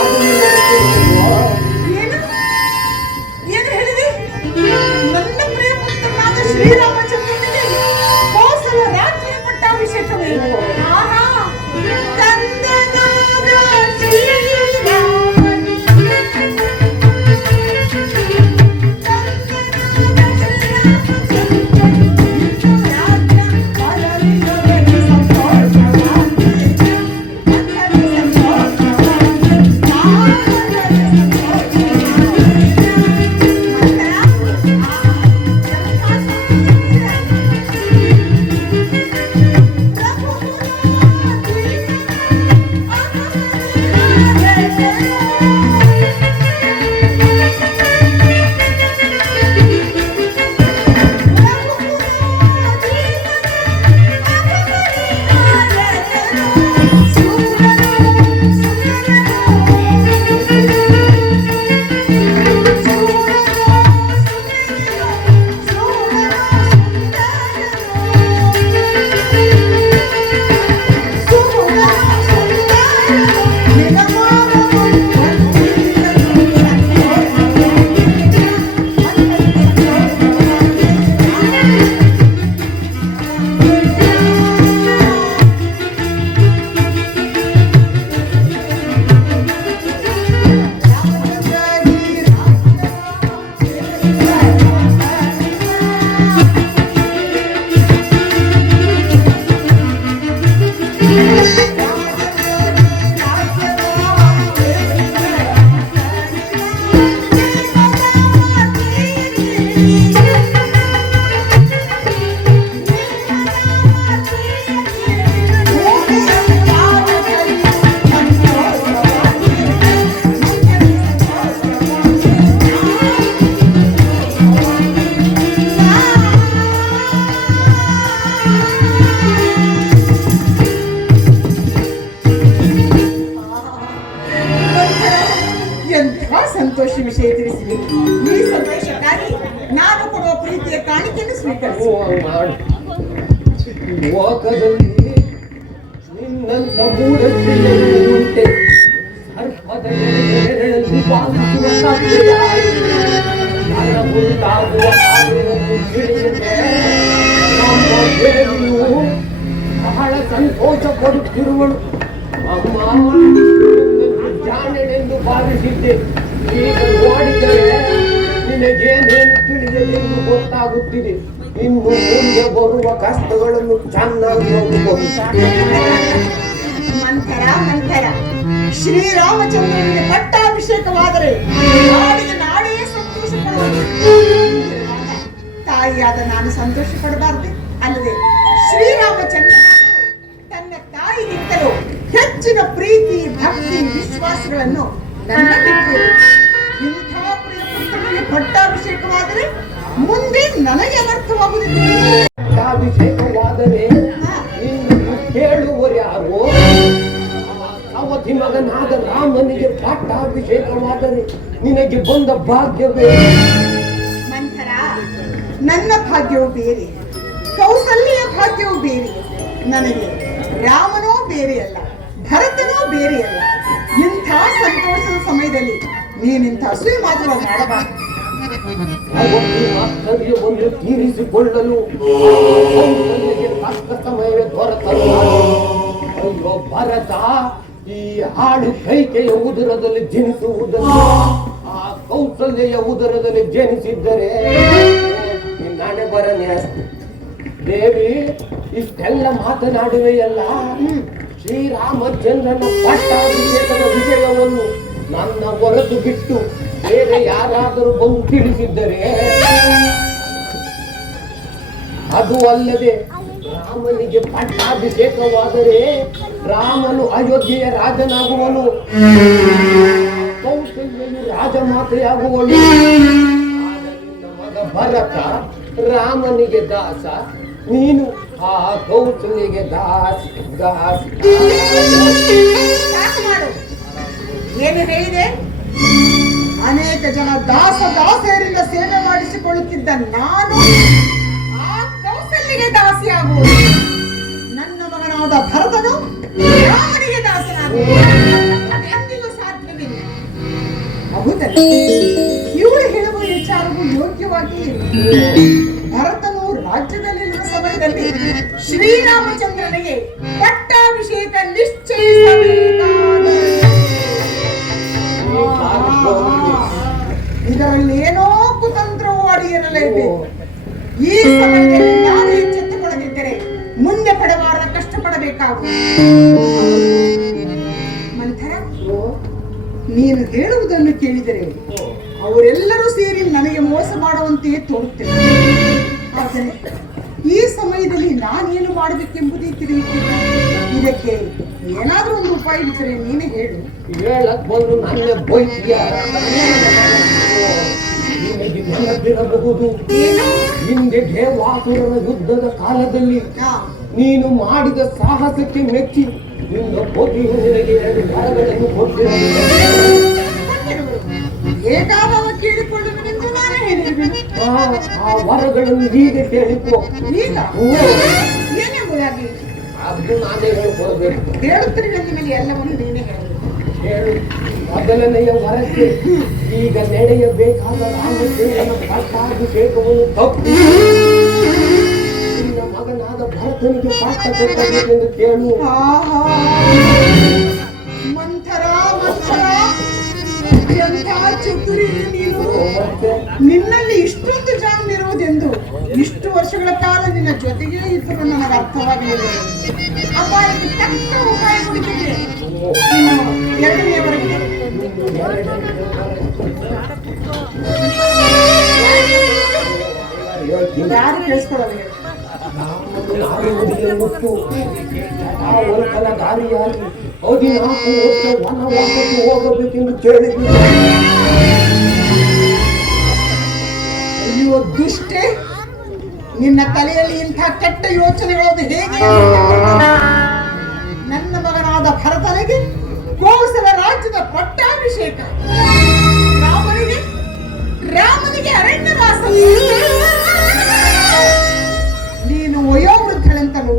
ಅದು ನಿನಗೆ ತಿಳಿಯುವುದೋ? ಏನು ಏನು ಹೇಳಿದೆ? ನನ್ನ ಪ್ರಿಯ ಪುತ್ರನಾದ ಶ್ರೀರಾಮಚಂದ್ರನಿಗೆ ಕೋಸಲ ರಾಜ್ಯ ಪಟ್ಟಾಭಿಷೇಕವೇ? ಆಹಾ, ತಂದೆನಾದ ಸಂತೋಷ ವಿಷಯ ತಿಳಿಸಿದೆ. ಈ ಸಂತೋಷಕ್ಕಾಗಿ ನಾನು ಕೊಡುವ ಪ್ರೀತಿಯ ಕಾಣಿಕೆಯನ್ನು ಸ್ವೀಕರಿಸಿ. ಲೋಕದಲ್ಲಿ ನಿನ್ನಂತ ಮೂಢಸ್ತ್ರೀಯರು ಉಂಟೆ. ಸರ್ಪದ ನೆರಳಲ್ಲಿ ಬಾಗಿಸುವ ಸಾಧ್ಯತೆಯಾಗಿ ನನ್ನ ಮುಂದಾಗುವ ಕಾರ್ಯವನ್ನು ತಿಳಿಯದೆ ನಮ್ಮ ದೇವಿಯು ಬಹಳ ಸಂತೋಷ ಪಡುತ್ತಿರುವಳು. ಅಮ್ಮ, ಜಾಣನೆಂದು ಭಾವಿಸಿದ್ದೆ. ಈಗ ನೋಡಿದರೆ ನಿನಗೇನೇನು ತಿಳಿಯಲೆಂದು ಗೊತ್ತಾಗುತ್ತಿದೆ. ಇನ್ನು ಮುಂದೆ ಬರುವ ಕಷ್ಟಗಳನ್ನು ಚೆನ್ನಾಗಿ ನೋಡಬಹುದು. ಮಂಥರ ಮಂಥರ, ಶ್ರೀರಾಮಚಂದ್ರನಿಗೆ ಪಟ್ಟಾಭಿಷೇಕವಾದರೆ ನಾಡಿಗೆ ನಾಡೇ ಸಂತೋಷ ಪಡುವುದು. ತಾಯಿಯಾದ ನಾನು ಸಂತೋಷ ಪಡಬಾರ್ದೆ? ಅಲ್ಲದೆ ಶ್ರೀರಾಮಚಂದ್ರ ತನ್ನ ತಾಯಿಗಿಂತಲೂ ಹೆಚ್ಚಿನ ಪ್ರೀತಿ, ಭಕ್ತಿ, ವಿಶ್ವಾಸಗಳನ್ನು ನನ್ನಲ್ಲಿಟ್ಟರು. ಇಂಥ ಪ್ರಿಯ ಪುತ್ರನಿಗೆ ಪಟ್ಟಾಭಿಷೇಕವಾದರೆ ಮುಂದೆ ನನಗೆ ಅನರ್ಥವಾಗುವುದಿಲ್ಲ. ಪಟ್ಟಾಭಿಷೇಕವಾದರೆ ನೀನು ಕೇಳುವರು ಯಾರು? ಅವಧಿ ಮಗನಾದ ರಾಮನಿಗೆ ಪಟ್ಟಾಭಿಷೇಕವಾದರೆ ನಿನಗೆ ಬಂದ ಭಾಗ್ಯವೇ? ಮಂಥರ, ನನ್ನ ಭಾಗ್ಯವು ಬೇರೆ, ಕೌಸಲ್ಯ ಭಾಗ್ಯವು ಬೇರೆ. ನನಗೆ ರಾಮನೋ ಬೇರೆಯಲ್ಲ, ಭರತನೋ ಬೇರೆಯಲ್ಲ. ಇಂಥ ಸಂತೋಷದ ಸಮಯದಲ್ಲಿ ನೀನಿಂಥ ಅಸೂಯೆ ಮಾತುಗಳನ್ನು ಆಡಬಾರದು. ಅವತ್ತಿನ ಕರ್ಯವನ್ನು ತೀರಿಸಿಕೊಳ್ಳಲು ಕೌಸಲ್ಯಗೆ ತಕ್ಕ ಸಮಯವೇ ದೊರೆತಲ್ಲ. ಅಯ್ಯೋ ಭರತ, ಈ ಹಾಳು ಕೈಕೆಯ ಉದರದಲ್ಲಿ ಜನಿಸುವುದನ್ನು ಆ ಕೌಸಲ್ಯ ಉದರದಲ್ಲಿ ಜನಿಸಿದ್ದರೆ ನಾನೇ ಬರನೇ ಅಷ್ಟೆ. ದೇವಿ, ಇಷ್ಟೆಲ್ಲ ಮಾತನಾಡುವೆಯಲ್ಲ, ಶ್ರೀರಾಮಚಂದ್ರನ ಪಟ್ಟಾಭಿಷೇಕದ ವಿಷಯವನ್ನು ನನ್ನ ಹೊರತು ಬಿಟ್ಟು ಬೇರೆ ಯಾರಾದರೂ ಬಂದು ತಿಳಿಸಿದ್ದರೆ, ಅದು ಅಲ್ಲದೆ ರಾಮನಿಗೆ ಪಟ್ಟಾಭಿಷೇಕವಾದರೆ ರಾಮನು ಅಯೋಧ್ಯೆಯ ರಾಜನಾಗುವನು, ಕೌಸಲ್ಯನು ರಾಜಮಾತೆಯಾಗುವಳು. ಆಗ ನಿನ್ನ ಮಗ ಭರತ ರಾಮನಿಗೆ ದಾಸ, ನೀನು ಆ ಕೌಸಲ್ಯಗೆ ದಾಸ ದಾಸ. ಸಾಕು ಮಾಡು. ಏನು ಹೇಳಿದೆ? ಅನೇಕ ಜನ ದಾಸರಿಂದ ಸೇವೆ ಮಾಡಿಸಿಕೊಳ್ಳುತ್ತಿದ್ದ ನಾನು ಆ ಕೌಸಲ್ಯಗೆ ದಾಸಿಯಾಗುವುದು. ನನ್ನ ಮಗನಾದ ಭರತನು ರಾಮನಿಗೆ ದಾಸನಾಗುವುದು ಎಂದಿಗೂ ಸಾಧ್ಯವಿಲ್ಲ. ಹೌದಲ್ಲ, ಇವಳು ಹೇಳುವ ವಿಚಾರವು ಯೋಗ್ಯವಾಗಿ ಭರತನು ರಾಜ್ಯದಲ್ಲಿರುವ ಸಮಯದಲ್ಲಿ ಶ್ರೀರಾಮಚಂದ್ರನಿಗೆ ಪಟ್ಟಾಭಿಷೇಕ ನಿಶ್ಚಯಿಸಬೇಕಾದ ಇದರಲ್ಲಿ ಏನೋ ಕುತಂತ್ರವು ಅಡಿಯಿರಲೇಬೇಕು. ಈ ಸಮಯದಲ್ಲಿ ನಾನು ಎಚ್ಚೆತ್ತುಕೊಳ್ಳದಿದ್ದರೆ ಮುಂದೆ ಪಡಬಾರದ ಕಷ್ಟಪಡಬೇಕಾಗುವುದು. ಮಂಥರ, ನೀನು ಹೇಳುವುದನ್ನು ಕೇಳಿದರೆ ಅವರೆಲ್ಲರೂ ಸೇರಿ ನನಗೆ ಮೋಸ ಮಾಡುವಂತೆಯೇ ತೋರುತ್ತಿಲ್ಲ. ಆದರೆ ಈ ಸಮಯದಲ್ಲಿ ನಾನೇನು ಮಾಡಬೇಕೆಂಬುದೇ ತಿಳಿಯುತ್ತಿಲ್ಲ. ಇದಕ್ಕೆ ಏನಾದ್ರೂ ಒಂದು ಉಪಾಯ ಇದ್ದರೆ ನೀನೇ ಹೇಳು. ಹೇಳಕ್ ಬಂದು ನನ್ನ ಬೈತೀಯ. ನಿನಗೆ ನೆನಪಿರಬಹುದು, ಹಿಂದೆ ದೇವಾಸುರನ ಯುದ್ಧದ ಕಾಲದಲ್ಲಿ ನೀನು ಮಾಡಿದ ಸಾಹಸಕ್ಕೆ ಮೆಚ್ಚಿ ನಿನ್ನ ಪತಿಯು ನಿನಗೆ 2 ವರಗಳನ್ನು ಕೊಟ್ಟಿರುವುದು. ಏಕಾದವ ಕೇಳಿಕೊಳ್ಳುವುದೆಂದು ನಾನೇ ಹೇಳಿರುವೆನು. ಆ ವರಗಳನ್ನು ಹೀಗೆ ಕೇಳಿಕೊ. ಈಗ ಏನೆಂಬುದಾಗಿ ಅದು ನಾನೇ ಹೇಳ್ಕೊಳ್ಬೇಕು. ಹೇಳುತ್ತಿರುವ ನಿಮಗೆ ಎಲ್ಲವನ್ನು ನೀನೇ ಹೇಳು. ಮೊದಲನೆಯ ವರಕ್ಕೆ ಈಗ ನಡೆಯಬೇಕಾದ ರಾಮಚಂದ್ರನ ಪಟ್ಟಾಭಿಷೇಕವನ್ನು ತಪ್ಪು ನಿನ್ನ ಮಗನಾದ ಭರತನಿಗೆ ಪಾಠ ಕೊಟ್ಟಬೇಕೆಂದು ಕೇಳು. ಮಂಥರ ಎಂಥ ಚತುರಿ ನೀನು. ನಿನ್ನಲ್ಲಿ ಇಷ್ಟೊಂದು ಜಾಣ್ಮಿರುವುದೆಂದು ಇಷ್ಟು ವರ್ಷಗಳ ಕಾಲ ನಿನ್ನ ಜೊತೆಗೇ ಇದ್ದರೂ ನನಗೆ ಅರ್ಥವಾಗಲಿಲ್ಲ. ಅಪಾಯಕ್ಕೆ ತಕ್ಕ ಉಪಾಯ ಕುಡಿತಿದ್ದೆ. ಎರಡನೆಯವರೆಗೆ ಯಾರು ಕೇಳಿಸ್ಕೊಳ್ಳಲ್ಲ. ದಾರಿಯಾಗಿ 14 ವರ್ಷ ವನವಾಸಕ್ಕೆ ಹೋಗಬೇಕೆಂದು ಕೇಳಿದ್ವಿ. ಅಯ್ಯೋ ದುಷ್ಟೆ, ನಿನ್ನ ತಲೆಯಲ್ಲಿ ಇಂಥ ಕೆಟ್ಟ ಯೋಚನೆಗಳು ಹೇಗೆ? ನನ್ನ ಮಗನಾದ ಭರತನಿಗೆ ಕೋಸಲ ರಾಜ್ಯದ ಪಟ್ಟಾಭಿಷೇಕ, ರಾಮನಿಗೆ ಅರಣ್ಯವಾಸ. ನೀನು ವಯೋವೃದ್ಧಳೆಂತಲೂ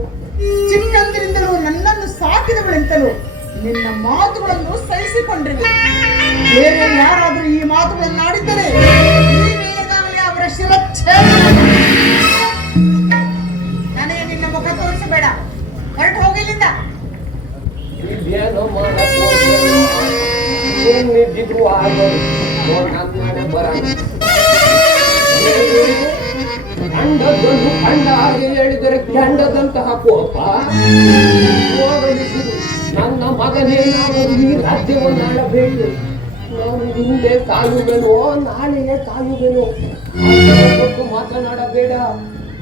ಚಿಕ್ಕಂದಿನಿಂದಲೂ ನನ್ನನ್ನು ಸಾಕಿದವಳೆಂತಲೂ ನಿನ್ನ ಮಾತುಗಳನ್ನು ಸಹಿಸಿಕೊಂಡಿರು. ಬೇರೆ ಯಾರಾದರೂ ಈ ಮಾತುಗಳನ್ನು ಆಡಿದ್ದರೆ ಅವರ ಶಿರಚ್ಛೇದ. ನನಗೆ ನಿನ್ನ ಮುಖ ತೋರಿಸಬೇಡ, ಹೊರಟು ಹೋಗಿಲ್ಲಿಂದ. ಇದೇನೋ ಏನಿದ್ದಿದ್ರು ಆಗೋದು ಬರೋಣ. ಕಂಡದನ್ನು ಕಂಡ ಹಾಗೆ ಹೇಳಿದರೆ ಕೆಂಡದಂತಹ ಕೋಪ ಹೋಗಲಿದ್ದು. ನನ್ನ ಮಗನೇ ನಾವು ಈ ರಾಜ್ಯವನ್ನು ಆಳಬೇಕು. ನಾನು ಹಿಂದೆ ಕಾಯುವೆನೋ ನಾಳೆಯೇ ಕಾಯುವೆನೋ ಕೊಟ್ಟು ಮಾತನಾಡಬೇಡ.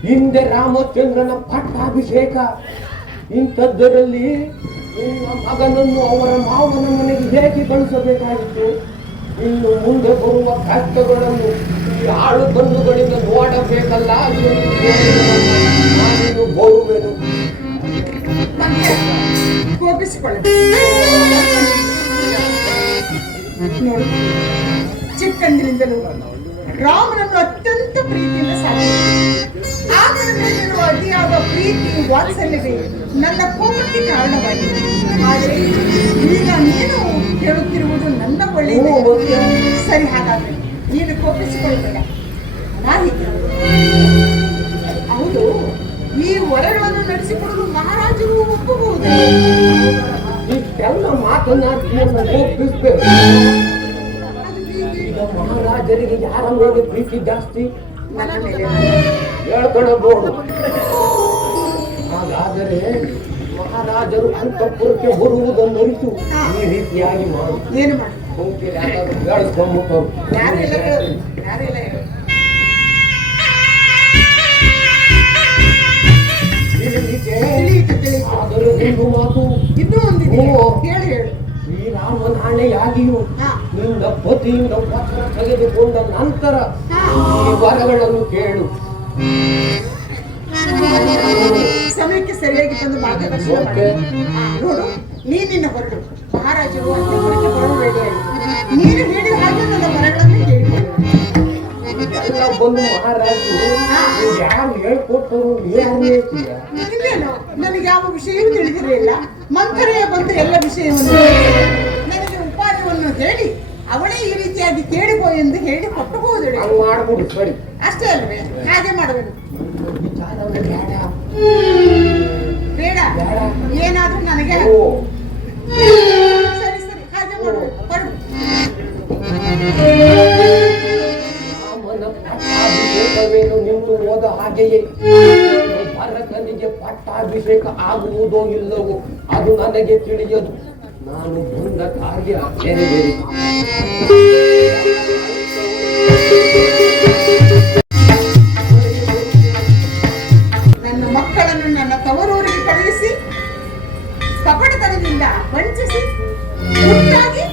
ಹಿಂದೆ ರಾಮಚಂದ್ರನ ಪಟ್ಟಾಭಿಷೇಕ, ಇಂಥದ್ದರಲ್ಲಿ ನಿನ್ನ ಮಗನನ್ನು ಅವರ ಮಾವನ ಮನೆಗೆ ಹೇಗೆ ಕಳಿಸಬೇಕಾಗಿತ್ತು? ಇನ್ನು ಮುಂದೆ ಬರುವ ಕಷ್ಟಗಳನ್ನು ಈ ಆಳು ಕಣ್ಣುಗಳಿಂದ ನೋಡಬೇಕಲ್ಲ. ನಾನಿನ್ನು ಬರುವೆನು. ಕೋಪಿಸಿಕೊಳ್ಳ ನೋಡು, ಚಿಕ್ಕಂದಿನಿಂದಲೂ ರಾಮನನ್ನು ಅತ್ಯಂತ ಪ್ರೀತಿಯಿಂದ ಸಾಕಿದೆ. ಆತನಲ್ಲಿರುವ ಅತಿಯಾದ ಪ್ರೀತಿ ವಾತ್ಸಲ್ಯವೇ ನನ್ನ ಕೋಪಕ್ಕೆ ಕಾರಣವಾಗಿದೆ. ಆದರೆ ಈಗ ನೀನು ಹೇಳುತ್ತಿರುವುದು ನನ್ನ ಒಳ್ಳೆಯದು. ಸರಿ, ಹಾಗಾದ್ರೆ ನೀನು ಕೋಪಿಸಿಕೊಳ್ಳಬೇಡ. ಕಳಿಸಿಕೊಡಲು ಮಹಾರಾಜರು ಒಪ್ಪಬಹುದು. ಇಷ್ಟೆಲ್ಲ ಮಾತನಾಡ್ತೀಯನ್ನ ಒಪ್ಪಿಸ್ಬೇಕು. ಅದು ಹೀಗೆ ಈಗ ಮಹಾರಾಜರಿಗೆ ಯಾರ ಮೇಲೆ ಪ್ರೀತಿ ಜಾಸ್ತಿ ನನ್ನ ಮೇಲೆ ಹೇಳ್ಕೊಳ್ಬಹುದು. ಹಾಗಾದರೆ ಮಹಾರಾಜರು ಅಂತಃಪುರಕ್ಕೆ ಬರುವುದನ್ನು ಅರಿತು ಈ ರೀತಿಯಾಗಿ ಮಾಡು. ಏನು ಮಾಡಿ ಬೆಳೆಸ್ಕೊಂಡ್ಬಿಟ್ಟು ಯಾರು ಇಲ್ಲ ಹೇಳು. ಯಾರು ಇಲ್ಲ ಹೇಳು. ತಿಳಿಯಿತು ತಿಳಿಯಿತು. ಆದರೂ ಒಂದು ಮಾತು, ಇನ್ನೂ ಒಂದಿದೆ, ಓ. ಹೇಳು ಹೇಳು. ಶ್ರೀರಾಮನಾಣೆಯಾಗಿಯೂ ಹಾ. ನಿನ್ನ ಪತಿಯಿಂದ ವಸ್ತ್ರ ತೆಗೆದುಕೊಂಡ ನಂತರ ಹಾ. ಈ ವರಗಳನ್ನು ಕೇಳು. ಸಮಯಕ್ಕೆ ಸರಿಯಾಗಿ ಬಂದು ಮಾರ್ಗದರ್ಶನ ಮಾಡಿ. ನೋಡು, ನೀನಿನ್ನ ಹೊರಡು. ಮಹಾರಾಜರು ಅಂತಃಪುರಕ್ಕೆ ಬರಬೇಡಿ. ನೀನು ಹೇಳಿದ ಹಾಗೆ ನನ್ನ ವರಗಳನ್ನು ಕೇಳಿಕೊಳ್ಳು. ಎಲ್ಲ ಬಂದು ಮಹಾರಾಜರು ಯಾರು ಹೇಳ್ಕೊಟ್ಟರು ಯಾರು ಹೇಳ್ತೀಯ? ಇನ್ನೇನು, ನನಗೆ ಯಾವ ವಿಷಯವೂ ತಿಳಿದಿರಲಿಲ್ಲ. ಮಂಥರೆಯ ಬಂದು ಎಲ್ಲ ವಿಷಯವನ್ನು ಹೇಳಿ, ನನಗೆ ಉಪಾಯವನ್ನು ಹೇಳಿ ಅವಳೇ ಈ ರೀತಿಯಾಗಿ ಕೇಳಿಕೋ ಎಂದು ಹೇಳಿ ಕೊಟ್ಟಬಹುದು. ಹಂಗ್ ಮಾಡ್ಬಿಡು ಸರಿ. ಅಷ್ಟೇ ಅಲ್ವೇ? ಹಾಗೆ ಮಾಡಬೇಕು. ವಿಚಾರವೇ ಬೇಡ. ಬೇಡ, ಬೇಡ. ಏನಾದ್ರೂ ನನಗೆ ಓ, ಸರಿ ಸರಿ, ಹಾಗೆ ಮಾಡಬೇಕು. ಹೊರಡು. ರಾಮನ ಪಟ್ಟಾಭಿಷೇಕವೇನು ನಿಂತು ಹೋದ ಹಾಗೆಯೇ ಭರತನಿಗೆ ಪಟ್ಟಾಭಿಷೇಕ ಆಗುವುದೋ ಇಲ್ಲವೋ ಅದು ನನಗೆ ತಿಳಿಯದು. ನಾನು ಬಂದ ಕಾರ್ಯ ನೆರವೇರಿತು. ನನ್ನ ಮಕ್ಕಳನ್ನು ನನ್ನ ತವರೂರಿಗೆ ಕಳುಹಿಸಿ ಕಪಟತನದಿಂದ ವಂಚಿಸಿ ಒಟ್ಟಾಗಿ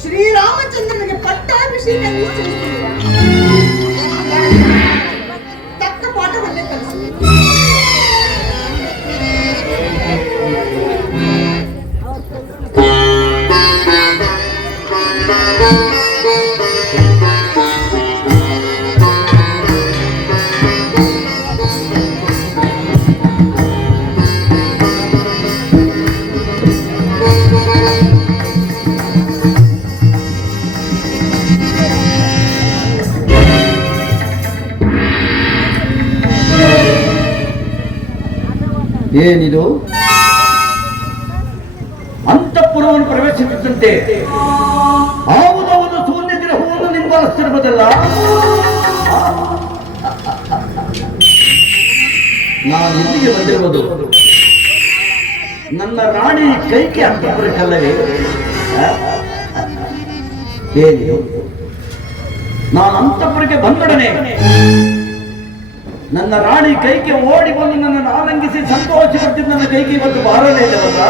ಶ್ರೀರಾಮಚಂದ್ರನಿಗೆ ಪಟ್ಟಾಭಿಷೇಕ ನಿಶ್ಚಯಿಸಿದ್ದೀರಾ? ತಕ್ಕ ಪಾಠವನ್ನೇ ಕಲಿಸಿ. ಏನಿದು? ಅಂತಃಪುರವನ್ನು ಪ್ರವೇಶಿಸುತ್ತಂತೆ ಆವುದವನ್ನು ಶೂನ್ಯ ಗ್ರಹವನ್ನು ನಿಂಬಲಿಸ್ತಿರುವುದಲ್ಲ. ನಾನು ಇಲ್ಲಿಗೆ ಬಂದಿರುವುದು ನನ್ನ ರಾಣಿ ಕೈಕೆ ಅಂತಃಪುರಕ್ಕಲ್ಲವೇ? ಏನಿದು? ನಾನು ಅಂತಃಪುರಕ್ಕೆ ಬಂದೊಡನೆ ನನ್ನ ರಾಣಿ ಕೈಗೆ ಓಡಿ ಬಂದು ನನ್ನನ್ನು ಆನಂದಿಸಿ ಸಂತೋಷ ಪಡ್ತಿದ್ದು ನನ್ನ ಕೈಗೆ ಇವತ್ತು ಬಾರಲೇ ಇಲ್ಲವಲ್ಲ?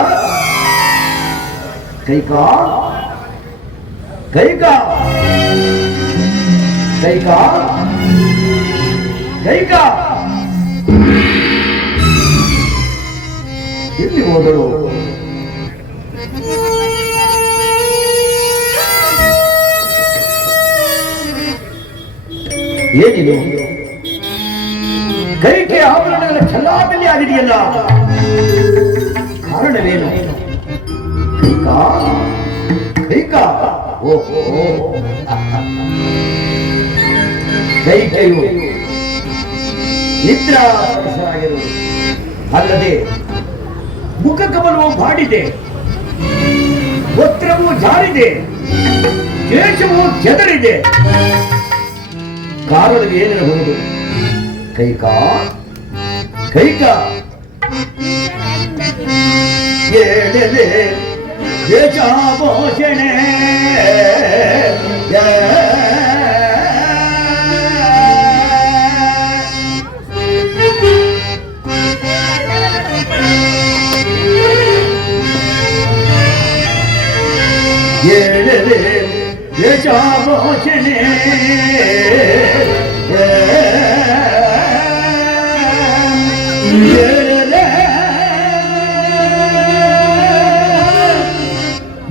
ಕೈಕಾ ಕೈಕಾ ಕೈಕಾ ಕೈಕಾ ಎಲ್ಲಿ ಹೋದರು? ಏನಿದು? ಕೈಕೆ ಆಭರಣಗಳ ಛಲಾಬಿಲ್ಲಿ ಆಗಿದೆಯಲ್ಲ, ಕಾರಣವೇನು? ಕೈಕಾ ಕೈಕಾ ಓಹೋ, ಕೈಕೆಯು ನಿದ್ರಾಪರಶರಾಗಿರುವುದು ಅಲ್ಲದೆ ಮುಖಕಮಲವು ಬಾಡಿದೆ, ವಸ್ತ್ರವು ಜಾರಿದೆ, ಕೇಶವು ಕೆದರಿದೆ. ಕಾರಣವು ಏನಿರಬಹುದು? ಕೈಕಾ ಕೈಕಾ ಏಳಲೆ ದೇಶಾಭೂಷಣೆ ಏಳಲೆ ದೇಶಾಭೂಷಣೆ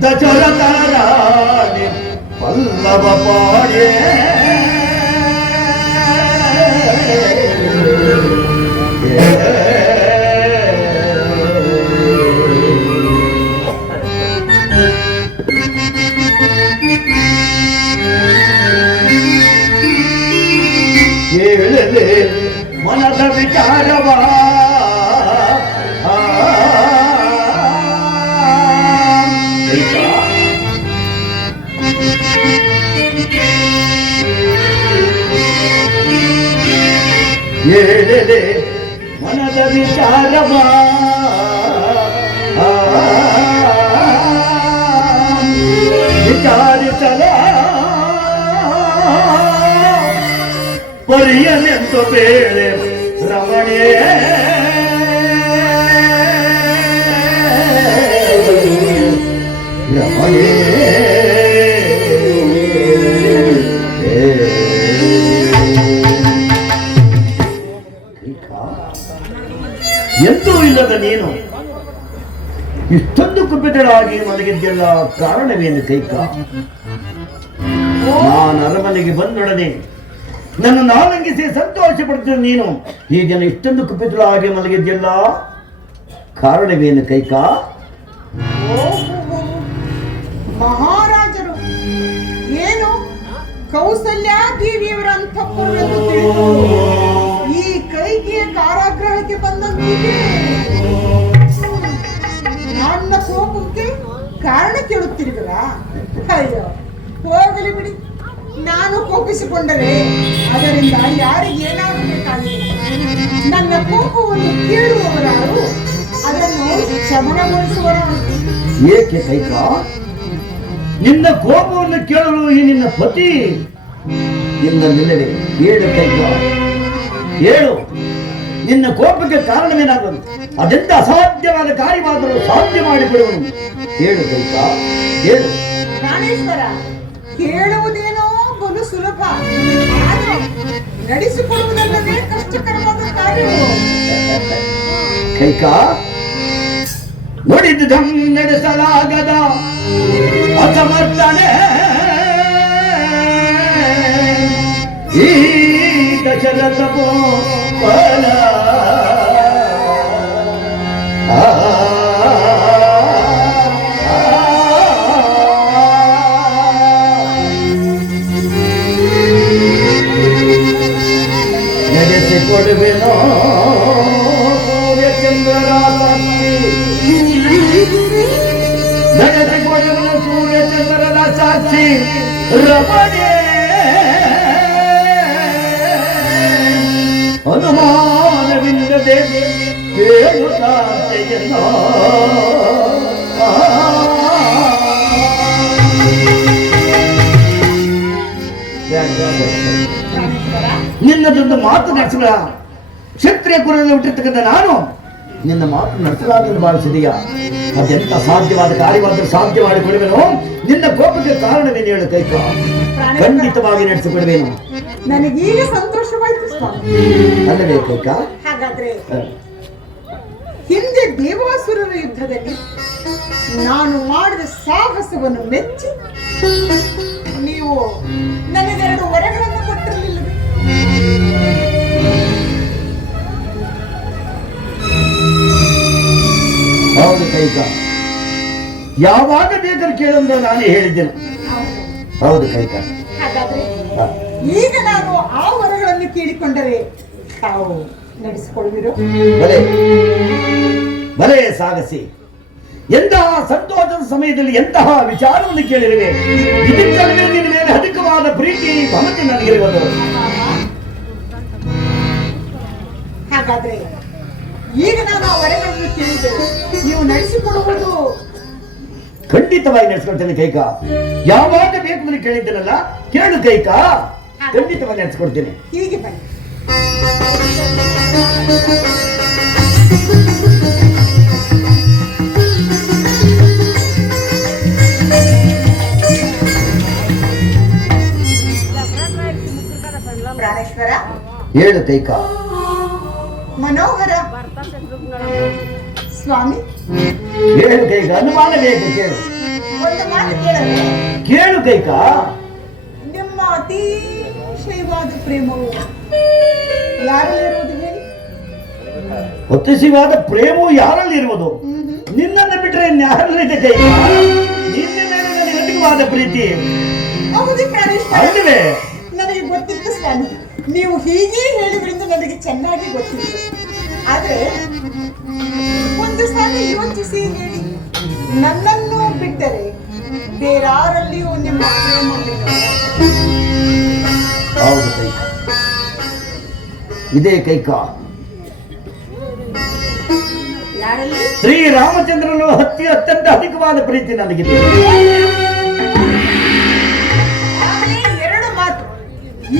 ದಶರಥ ರಾಣಿ ಪಲ್ಲವ ಪಾಡೆ ಹೇಳಲೆ ಮನದ ವಿಚಾರವ ಹೇಳಿದೆ ಮನದ ವಿಚಾರವ ವಿಚಾರಿಸಲ ಪರಿಯನೆಂದು ಬೇಳೆ ರಮಣೇ ರಮಣೇ ಎಂದೂ ಇಲ್ಲದ ನೀನು ಇಷ್ಟೊಂದು ಕುಪಿತಳಾಗಿ ಮಲಗಿದ್ದೆಲ್ಲ ಕಾರಣವೇನು ಕೈಕ? ನಾನು ಅರಮನೆಗೆ ಬಂದೊಡನೆ ನನ್ನನ್ನು ಆಲಂಗಿಸಿ ಸಂತೋಷ ಪಡ್ತಿದ್ದ ನೀನು ಹೀಗೆ ಇಷ್ಟೊಂದು ಕುಪಿತಳಾಗಿ ಮಲಗಿದ್ದೆಲ್ಲ ಕಾರಣವೇನು ಕೈಕ? ಮಹಾರಾಜರು ಏನು ಕೌಸಲ್ಯ ದೇವಿಯವರ ಅಂತಃಪುರವೆಂದು ತಿಳಿದು ಈ ಕೈಗೆಯ ಕಾರಾಗೃಹಕ್ಕೆ ಬಂದಂತಿದೆ. ನನ್ನ ಕೋಪಕ್ಕೆ ಕಾರಣ ಕೇಳುತ್ತಿರುವಿರಾ? ಅಯ್ಯೋ ಹೋಗಲಿ ಬಿಡಿ. ನಾನು ಕೋಪಿಸಿಕೊಂಡರೆ ಅದರಿಂದ ಯಾರಿಗೆ ಏನಾಗಬೇಕಾಗಿದೆ? ನನ್ನ ಕೋಪವನ್ನು ಕೇಳುವವರಾರು, ಅದನ್ನು ಶಮನಗೊಳಿಸುವವರು. ಏಕೆ ಕೈಕ? ನಿನ್ನ ಕೋಪವನ್ನು ಕೇಳಲು ಈ ನಿನ್ನ ಪತಿ ನಿನ್ನ ನಿಲ್ಲದೆ ಹೇಳು ಕೈಕ, ಹೇಳು. ನಿನ್ನ ಕೋಪಕ್ಕೆ ಕಾರಣವೇನಾಗದು? ಅದೆಂತ ಅಸಾಧ್ಯವಾದ ಕಾರ್ಯವಾದರೂ ಸಾಧ್ಯ ಮಾಡಿಕೊಡುವನು. ಹೇಳು ಕೈಕ, ಹೇಳು. ಪ್ರಾಣೇಶ್ವರ, ಕೇಳುವುದೇನೋ ಬಲು ಸುಲಭ, ಆದ್ರೆ ನಡೆಸಿಕೊಡುವುದಲ್ಲದೆ ಕಷ್ಟಕರವಾದ ಕಾರ್ಯವು. ಕೈಕ, ನುಡಿದು ನಡೆಸಲಾಗದ ಅಸಮರ್ಥನೆ ಈ ದಶರಥ ಗೋಪಾಲ. ನಡೆಸಿಕೊಡುವೆನೋ ಸೂರ್ಯಚಂದ್ರರ ಸಾಕ್ಷಿ, ನಡೆಸಿಕೊಡುವೆನೋ ಸೂರ್ಯಚಂದ್ರರ ಸಾಕ್ಷಿ ರಮಣೆ. ಅನುಮಾನವಿಲ್ಲದೆ ಕೇಳುತ್ತಾತೆಯನ್ನೋ ನಿನ್ನದೊಂದು ಮಾತು ನಡೆಸಬೇಡ. ಕ್ಷತ್ರಿಯ ಕುಲದಲ್ಲಿ ಹುಟ್ಟಿರ್ತಕ್ಕಂಥ ನಾನು ನಿನ್ನ ಮಾತು ನಡೆಸಲಾಗಲು ಭಾವಿಸಿದೆಯಾ? ಅದೆಂತ ಸಾಧ್ಯವಾದ ಕಾರ್ಯವಾದರೂ ಸಾಧ್ಯ ಮಾಡಿಕೊಡುವೆನು. ನಿನ್ನ ಕೋಪಕ್ಕೆ ಕಾರಣವೇನು ಹೇಳು ಕೈಕ? ಖಂಡಿತವಾಗಿ ನಡೆಸಿಕೊಡುವೆನು. ನನಗೀಗ ಸಂತೋಷವಾಯಿತು ಸ್ವಾಮಿ. ಅಲ್ಲವೇ ಕೈಕ? ಹಾಗಾದ್ರೆ ಹಿಂದೆ ದೇವಾಸುರರ ಯುದ್ಧದಲ್ಲಿ ನಾನು ಮಾಡಿದ ಸಾಹಸವನ್ನು ಮೆಚ್ಚಿ ನೀವು ನನಗೆರಡು ವರಗಳನ್ನು ಕೊಟ್ಟಿರಲಿಲ್ಲವೇ? ಹೌದು ಕೈಕ, ಯಾವಾಗ ಬೇಕಾದ್ರೂ ಕೇಳಂದ್ರೆ ನಾನೇ ಹೇಳಿದ್ದೇನೆ. ಹೌದು ಕೈಕ. ಹಾಗಾದ್ರೆ ಈಗ ನಾನು ಆ ವರಗಳನ್ನು ಕೇಳಿಕೊಂಡರೆ ತಾವು ನಡೆಸಿಕೊಳ್ಳುವಿರೋ? ಬಲೆ ಬಲೆ ಸಾಗಸಿ. ಎಂತಹ ಸಂತೋಷದ ಸಮಯದಲ್ಲಿ ಎಂತಹ ವಿಚಾರವನ್ನು ಕೇಳಿರುವೆ. ಇದಕ್ಕಾಗಿ ನಿನ್ನ ಮೇಲೆ ಅಧಿಕವಾದ ಪ್ರೀತಿ ಮಮತೆ ನನಗಿರುವುದು. ಹಾಗಾದ್ರೆ ಈಗ ನಾನು ಆ ವರಗಳನ್ನು ಕೇಳಿದೆ, ನೀವು ನಡೆಸಿಕೊಡುವುದು? ಖಂಡಿತವಾಗಿ ನಡೆಸ್ಕೊಡ್ತೇನೆ ಕೈಕ. ಯಾವಾಗ ಬೇಕು ನನಗೆ ಕೇಳಿದ್ದೇನಲ್ಲ, ಕೇಳು ಕೈಕ, ಖಂಡಿತವಾಗಿ ನಡೆಸ್ಕೊಡ್ತೇನೆ. ಹೀಗೆ ಬನ್ನಿ. ಪ್ರಾಣೇಶ್ವರ, ಹೇಳು ಕೈಕ. ಮನೋಹರ ಸ್ವಾಮಿ, ಹೇಳು ಕೈಕ. ಅನುಮಾನ ಬೇಕು, ಕೇಳು. ಒಂದು ಮಾತು ಕೇಳಲು? ಕೇಳು ಕೈಕ. ನಿಮ್ಮ ಅತಿಶಯವಾದ ಪ್ರೇಮವು ಯಾರಲ್ಲಿರುವುದು ಹೇಳಿ? ಅತಿಶಯವಾದ ಪ್ರೇಮವು ಯಾರಲ್ಲಿ ಇರುವುದು? ನಿನ್ನನ್ನು ಬಿಟ್ಟರೆ ಇನ್ಯಾರಲ್ಲಿದೆ ಕೈಕ? ನಿನ್ನ ಮೇಲೆ ನನಗೆ ಅಧಿಕವಾದ ಪ್ರೀತಿ. ಹೌದು ಪ್ರಾಣೇಶ್ವರ, ಅಲ್ಲವೇ? ನನಗೆ ಗೊತ್ತಿತ್ತು ಸ್ವಾಮಿ. ನೀವು ಹೀಗೆ ಹೇಳುವುದರಿಂದ ನನಗೆ ಚೆನ್ನಾಗಿ ಗೊತ್ತಿತ್ತು. ಆದ್ರೆ ಒಂದು ಸಾಲ ಯೋಚಿಸಿ ಹೇಳಿ, ನನ್ನನ್ನು ಬಿಟ್ಟರೆ ಬೇರಾರಲ್ಲಿಯೂ ನಿಮ್ಮ ಪ್ರೇಮ? ಹೌದು ಕೈಕ. ಇದೇ ಕೈಕ. ಯಾರಲ್ಲಿ? ಶ್ರೀರಾಮಚಂದ್ರನು ಅತ್ಯಂತ ಅಧಿಕವಾದ ಪ್ರೀತಿ ನನಗಿದೆ. ಎರಡು ಮಾತು.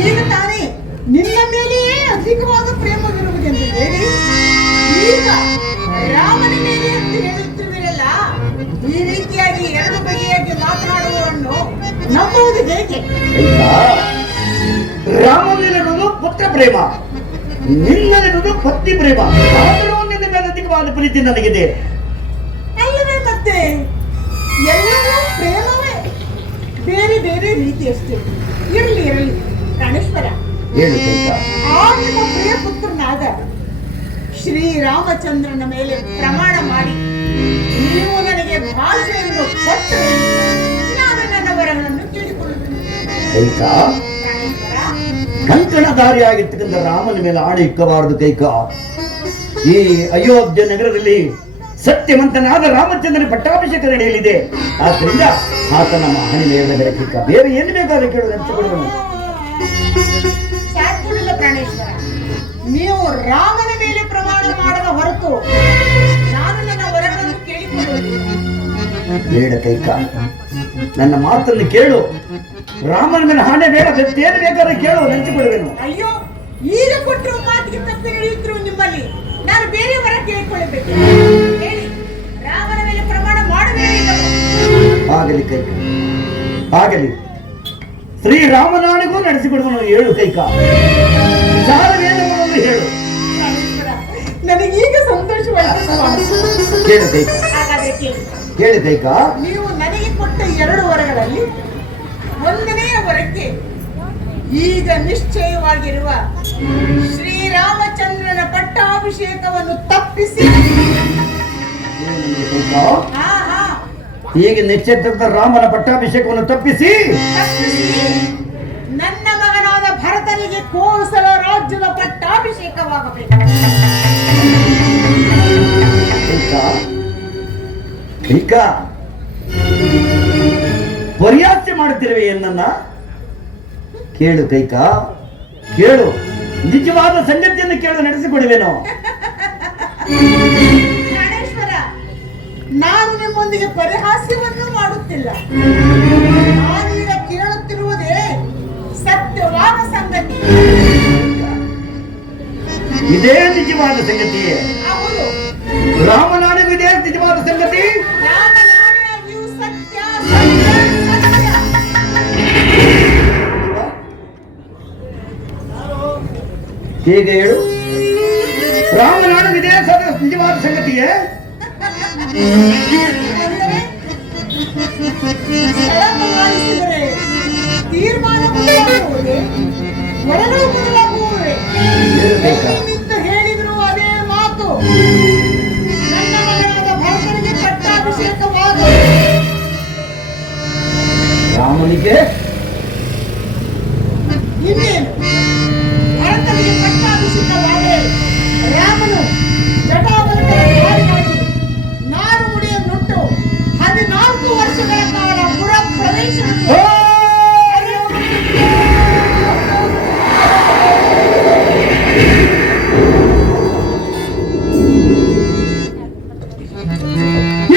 ಈಗ ತಾನೇ ನಿನ್ನ ಮೇಲೆಯೇ ಅಧಿಕವಾದ ಪ್ರೇಮವಿರುವುದೆಂದು ಹೇಳಿ ಈಗ ರಾಮನ ಮೇಲೆ ಅಂತ ಹೇಳುತ್ತಿರುವಿರಲ್ಲ, ಈ ರೀತಿಯಾಗಿ ಎರಡು ಬಗೆಯಾಗಿ ಮಾತನಾಡುವವರನ್ನು ನಂಬುವುದು ಹೇಗೆ? ರಾಮನಿರುವುದು ಪುತ್ರ ಪ್ರೇಮ, ನಿನ್ನಲ್ಲಿರುವುದು ಪತ್ನಿ ಪ್ರೇಮ. ಆದರೂ ನಿನ್ನ ಮೇಲೆ ಅಧಿಕವಾದ ಪ್ರೀತಿ ನನಗಿದೆ. ಅಲ್ಲವೇ ಮತ್ತೆ ಎಲ್ಲವೂ ಪ್ರೇಮವೇ, ಬೇರೆ ಬೇರೆ ರೀತಿಯಷ್ಟೇ. ಇರಲಿ ಇರಲಿ ಪ್ರಾಣೇಶ್ವರ, ಹೇಳು ಕೈಕ. ಆ ನಿಮ್ಮ ಪ್ರಿಯ ಪುತ್ರನಾದ ಶ್ರೀರಾಮಚಂದ್ರನ ಮೇಲೆ ಪ್ರಮಾಣ ಮಾಡಿ ನೀವು ನನಗೆ ಭಾಷೆಯನ್ನು ಕೊಟ್ಟರೆ ನಾನು ನನ್ನ ವರಗಳನ್ನು ಕೇಳಿಕೊಳ್ಳುತ್ತೇನೆ. ಕೈಕ, ಪ್ರಾಣೇಶ್ವರ, ಕಂಕಣಧಾರಿಯಾಗಿರ್ತಕ್ಕಂಥ ರಾಮನ ಮೇಲೆ ಆಣೆ ಇಕ್ಕಬಾರದು ಕೈಕ. ಈ ಅಯೋಧ್ಯ ನಗರದಲ್ಲಿ ಸತ್ಯವಂತನಾದ ರಾಮಚಂದ್ರನ ಪಟ್ಟಾಭಿಷೇಕ ನಡೆಯಲಿದೆ. ಆದ್ರಿಂದ ಆತನ ಮಹನಿ ಮೇಲೆ ಕೈಕ. ಬೇರೆ ಏನು ಬೇಕಾದ್ರೆ ಕೇಳು, ನೆನಪಿಸಿಕೊಳ್ಳೋಣ. ಸಾಧ್ಯವಿಲ್ಲ ಪ್ರಾಣೇಶ್ವರ, ನೀವು ರಾಮನ ಮೇಲೆ ಪ್ರಮಾಣ ಮಾಡದ ಹೊರತು ನಾನು ನನ್ನ ವರಗಳನ್ನು ಕೇಳಿಕೊಳ್ಳುವುದಿಲ್ಲ. ಬೇಡ ಕೈಕ, ನನ್ನ ಮಾತನ್ನು ಕೇಳು. ರಾಮನ ಮೇಲೆ ಹಾಣೆ ಬೇಡ, ಏನು ಬೇಕಾದ್ರೆ ಕೇಳು, ನೆನಪಿಸಿಕೊಳ್ಳುವೆನು. ಅಯ್ಯೋ, ಈಗ ಕೊಟ್ಟಿರುವ ಮಾತಿಗೆ ತಪ್ಪಿ ನಡೆಯುತ್ತಿರುವ ನಿಮ್ಮಲ್ಲಿ ನಾನು ಬೇರೆ ವರ ಕೇಳಿಕೊಳ್ಳಬೇಕು. ಹೇಳಿ, ರಾಮನ ಮೇಲೆ ಪ್ರಮಾಣ ಮಾಡಬೇಕಿಲ್ಲವೋ? ಆಗಲಿ ಕೈಕ, ಆಗಲಿ. ಶ್ರೀರಾಮನಾಣಿಗೂ ನಡೆಸಿಕೊಡುವನು. ಹೇಳು ಕೈಕ, ವಿಚಾರವೇನೆಂಬುದನ್ನು ಹೇಳು. ಪ್ರಾಣೇಶ್ವರ, ನನಗೀಗ ಸಂತೋಷವಾಯಿತು. ಕೇಳು ಕೈಕ, ಹಾಗಾದ್ರೆ ಕೇಳಿ. ಹೇಳು ಕೈಕ. ನೀವು ನನಗೆ ಕೊಟ್ಟ ಎರಡು ವರಗಳಲ್ಲಿ ಒಂದನೆಯ ವರಕ್ಕೆ ಈಗ ನಿಶ್ಚಯವಾಗಿರುವ ಶ್ರೀರಾಮಚಂದ್ರನ ಪಟ್ಟಾಭಿಷೇಕವನ್ನು ತಪ್ಪಿಸಿ ಹಾ ಹಾ ಹೀಗೆ ನಿಶ್ಚಿತ ರಾಮನ ಪಟ್ಟಾಭಿಷೇಕವನ್ನು ತಪ್ಪಿಸಿ ನನ್ನ ಮಗನಾದ ಭರತನಿಗೆ ಕೋಸಲ ರಾಜ್ಯದ ಪಟ್ಟಾಭಿಷೇಕವಾಗಬೇಕು. ಕೈಕ, ಪರ್ಯಾಸ್ಯ ಮಾಡುತ್ತಿರುವೆ ಎನ್ನನ್ನ. ಕೇಳು ಕೈಕ, ಕೇಳು. ನಿಜವಾದ ಸಂಗತಿಯನ್ನು ಕೇಳು, ನಡೆಸಿಕೊಡುವೆನು. ಪ್ರಾಣೇಶ್ವರ, ನಾನು ನಿಮ್ಮೊಂದಿಗೆ ಪರಿಹಾಸ್ಯವನ್ನು ಮಾಡುತ್ತಿಲ್ಲ. ನಾನೀಗ ಕೇಳುತ್ತಿರುವುದೇ ಸತ್ಯವಾದ ಸಂಗತಿ. ಇದೇ ನಿಜವಾದ ಸಂಗತಿಯೇ. ಹೌದು, ರಾಮನಾಣಿಗೂ ಇದೇ ನಿಜವಾದ ಸಂಗತಿ. ರಾಮನಾಡಿಯಾಗಿಯೂ ಸತ್ಯ ಸತ್ಯ ಸತ್ಯ. ಹೇಗೆ ಹೇಳು? ರಾಮನಾಣಿಗೂ ಇದೇ ನಿಜವಾದ ಸಂಗತಿಯೇ. ಸ್ಥಳ ಬದಲಾಯಿಸಿದರೆ ತೀರ್ಮಾನ ಬದಲಾಗುವುದೇ, ವರಗಳು ಬದಲಾಗುವುದೇ? ನಿಂತು ಹೇಳಿದ್ರು ಅದೇ ಮಾತು. ನನ್ನ ಮಗನಾದ ಭರತನಿಗೆ ಪಟ್ಟಾಭಿಷೇಕವಾದ ರಾಮನಿಗೆ ಇನ್ನೇನು? ಭರತನಿಗೆ ಪಟ್ಟಾಭಿಷೇಕವಾದರೆ ರಾಮನು ಜಟಾಬಲಿಯಾಗಿ ನಾರು ಮುಡಿಯನ್ನುಟ್ಟು 14 ವರ್ಷಗಳ ಕಾಲ ಪುರ ಪ್ರವೇಶ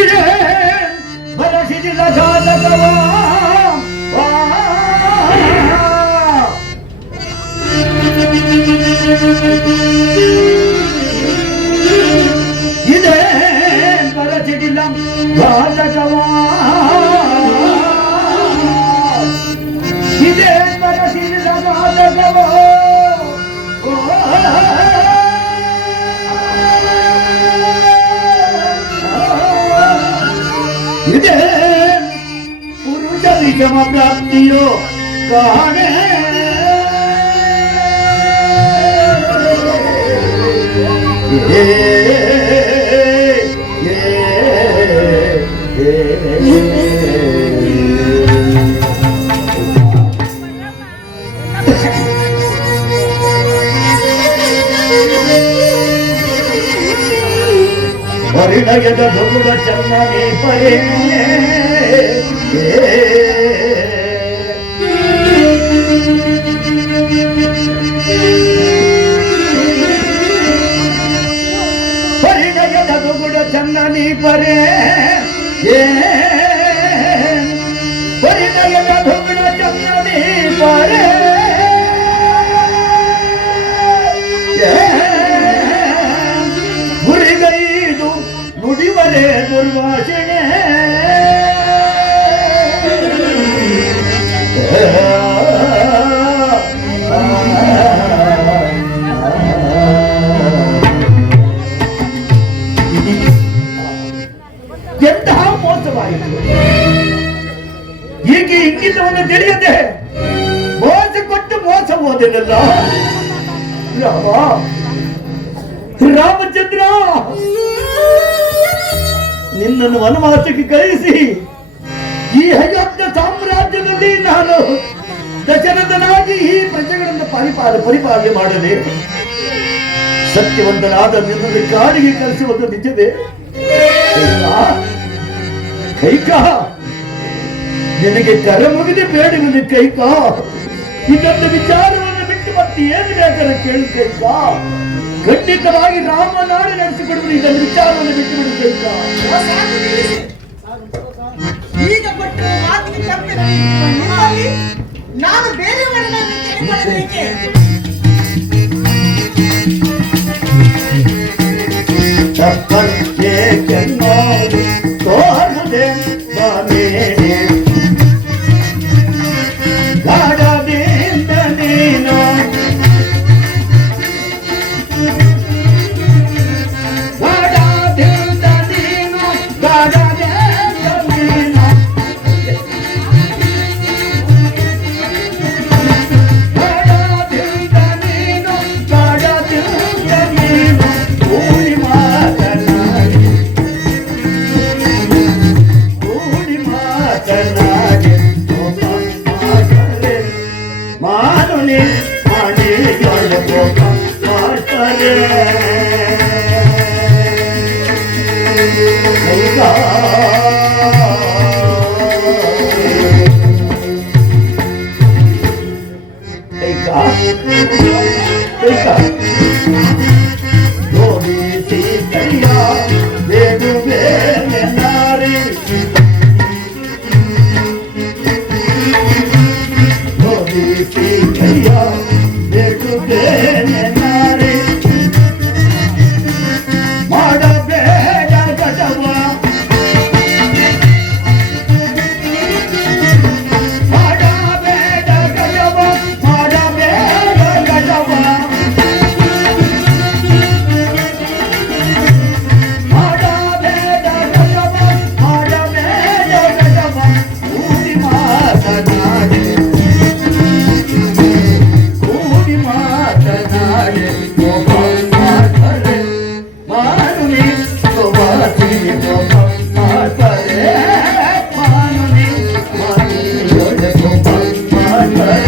ಇದೇ ಬರಸಿದಿಲ್ಲ ಘಾತಕವಾ, ಇದೇ ಬರಸಿದಿಲ್ಲ ಘಾತಕವಾ. ಇದೇ ಪುರುಷ ವಿಷಮ ಪ್ರಾಪ್ತಿಯೋ ಕಾಣೆ. ಪರಿಣಯದ ಧೂಳ ಚನ್ನನೆ ಪರೇ ಚಂದನಿ ಪರೇ ಪರಿಣಯನ ಧುಗುಣ ಚಂದನಿ ಪರೇ ಗುರಿಗೈದು ನುಡಿವರೇ ದುರ್ವಾಸನೆ ಎಂತಹ ಮೋಸವಾಯಿತು. ಈಗ ಇಂಗಿತವನ್ನು ತಿಳಿಯದೆ ಮೋಸ ಕೊಟ್ಟು ಮೋಸ ಹೋದೆನಲ್ಲ ರಾಮಚಂದ್ರ. ನಿನ್ನನ್ನು ವನವಾಸಕ್ಕೆ ಕಳಿಸಿ ಈ ಅಯೋಧ್ಯ ಸಾಮ್ರಾಜ್ಯದಲ್ಲಿ ನಾನು ದಶರಥನಾಗಿ ಈ ಪ್ರಜೆಗಳನ್ನು ಪರಿಪಾಲನೆ ಮಾಡದೆ ಸತ್ಯವಂತನಾದ ನಿನ್ನನ್ನು ಕಾಡಿಗೆ ಕಳಿಸುವುದು ನಿಜವೇ? ಕೈಕ ನಿನಗೆ ಕರ ಮುಗಿದು ಬೇಡುವುದು ಕೈಕ. ಇದೊಂದು ವಿಚಾರವನ್ನು ಬಿಟ್ಟು ಮತ್ತೆ ಏನು ಬೇಕಾದ್ರೆ ಕೇಳು ಕೈಕ. ಖಂಡಿತವಾಗಿ ರಾಮನಾಡು ನಡೆಸಿಕೊಡುವುದು ಇದೊಂದು ವಿಚಾರವನ್ನು ಬಿಟ್ಟು ಬಿಡು ಕೈಕ. ಈಗ ಕೊಟ್ಟು ಮಾತಿಗೆ ತಪ್ಪಿ ನಿಮ್ಮಲ್ಲಿ ನಾನು ಬೇರೆಯವರನ್ನು ತಿಳಿದುಕೊಳ್ಳಬೇಕೆ? ತಪ್ಪಂತೆ ಕೆನ್ನೋದು ತೋರದೆ ಬಾಮೇನೆ ಲಾಡದಿಂದ ನೀನು ಲಾಡದಿಂದ ನೀನು ಲಾಡದಿಂದ ನೀನು ಲಾಡದಿಂದ ನೀನು ಲಾಡದಿಂದ ನೀನು ಕೂಡಿ ಮಾತನಾಡಿ ಕೂಡಿ ಮಾತನಾಡಿ ಮಾನುನಿ ಮಾಡಿ ಮಾಡ್ತಾರೆ ಗೋವಿಸಿ ಕೈಯ ಬೇಡುವೆ ನಾರಿ ಗೋವಿಸಿ ಕೈಯ ಬೇಡುವೆ ನಾರಿ ಮಾಡಬೇಡ ಗಡವ ಮಾಡಬೇಡ ಗಡವ ಮಾಡಬೇಡ ಗಡವ ಮಾಡಬೇಡ ಗಡವ ಮಾಡಬೇಡ ಗಡವ ಕೂಡಿ ಮಾತನಾಡಿ ಕೂಡಿ ಮಾತನಾಡಿ ಮಾಡ್ತಾರೆ ಮಾನುನಿ ಗೋವಾಸಿ ಮಾಡ್ತಾರೆ ಮಾನುನಿ ಮಾಡ್ತಾರೆ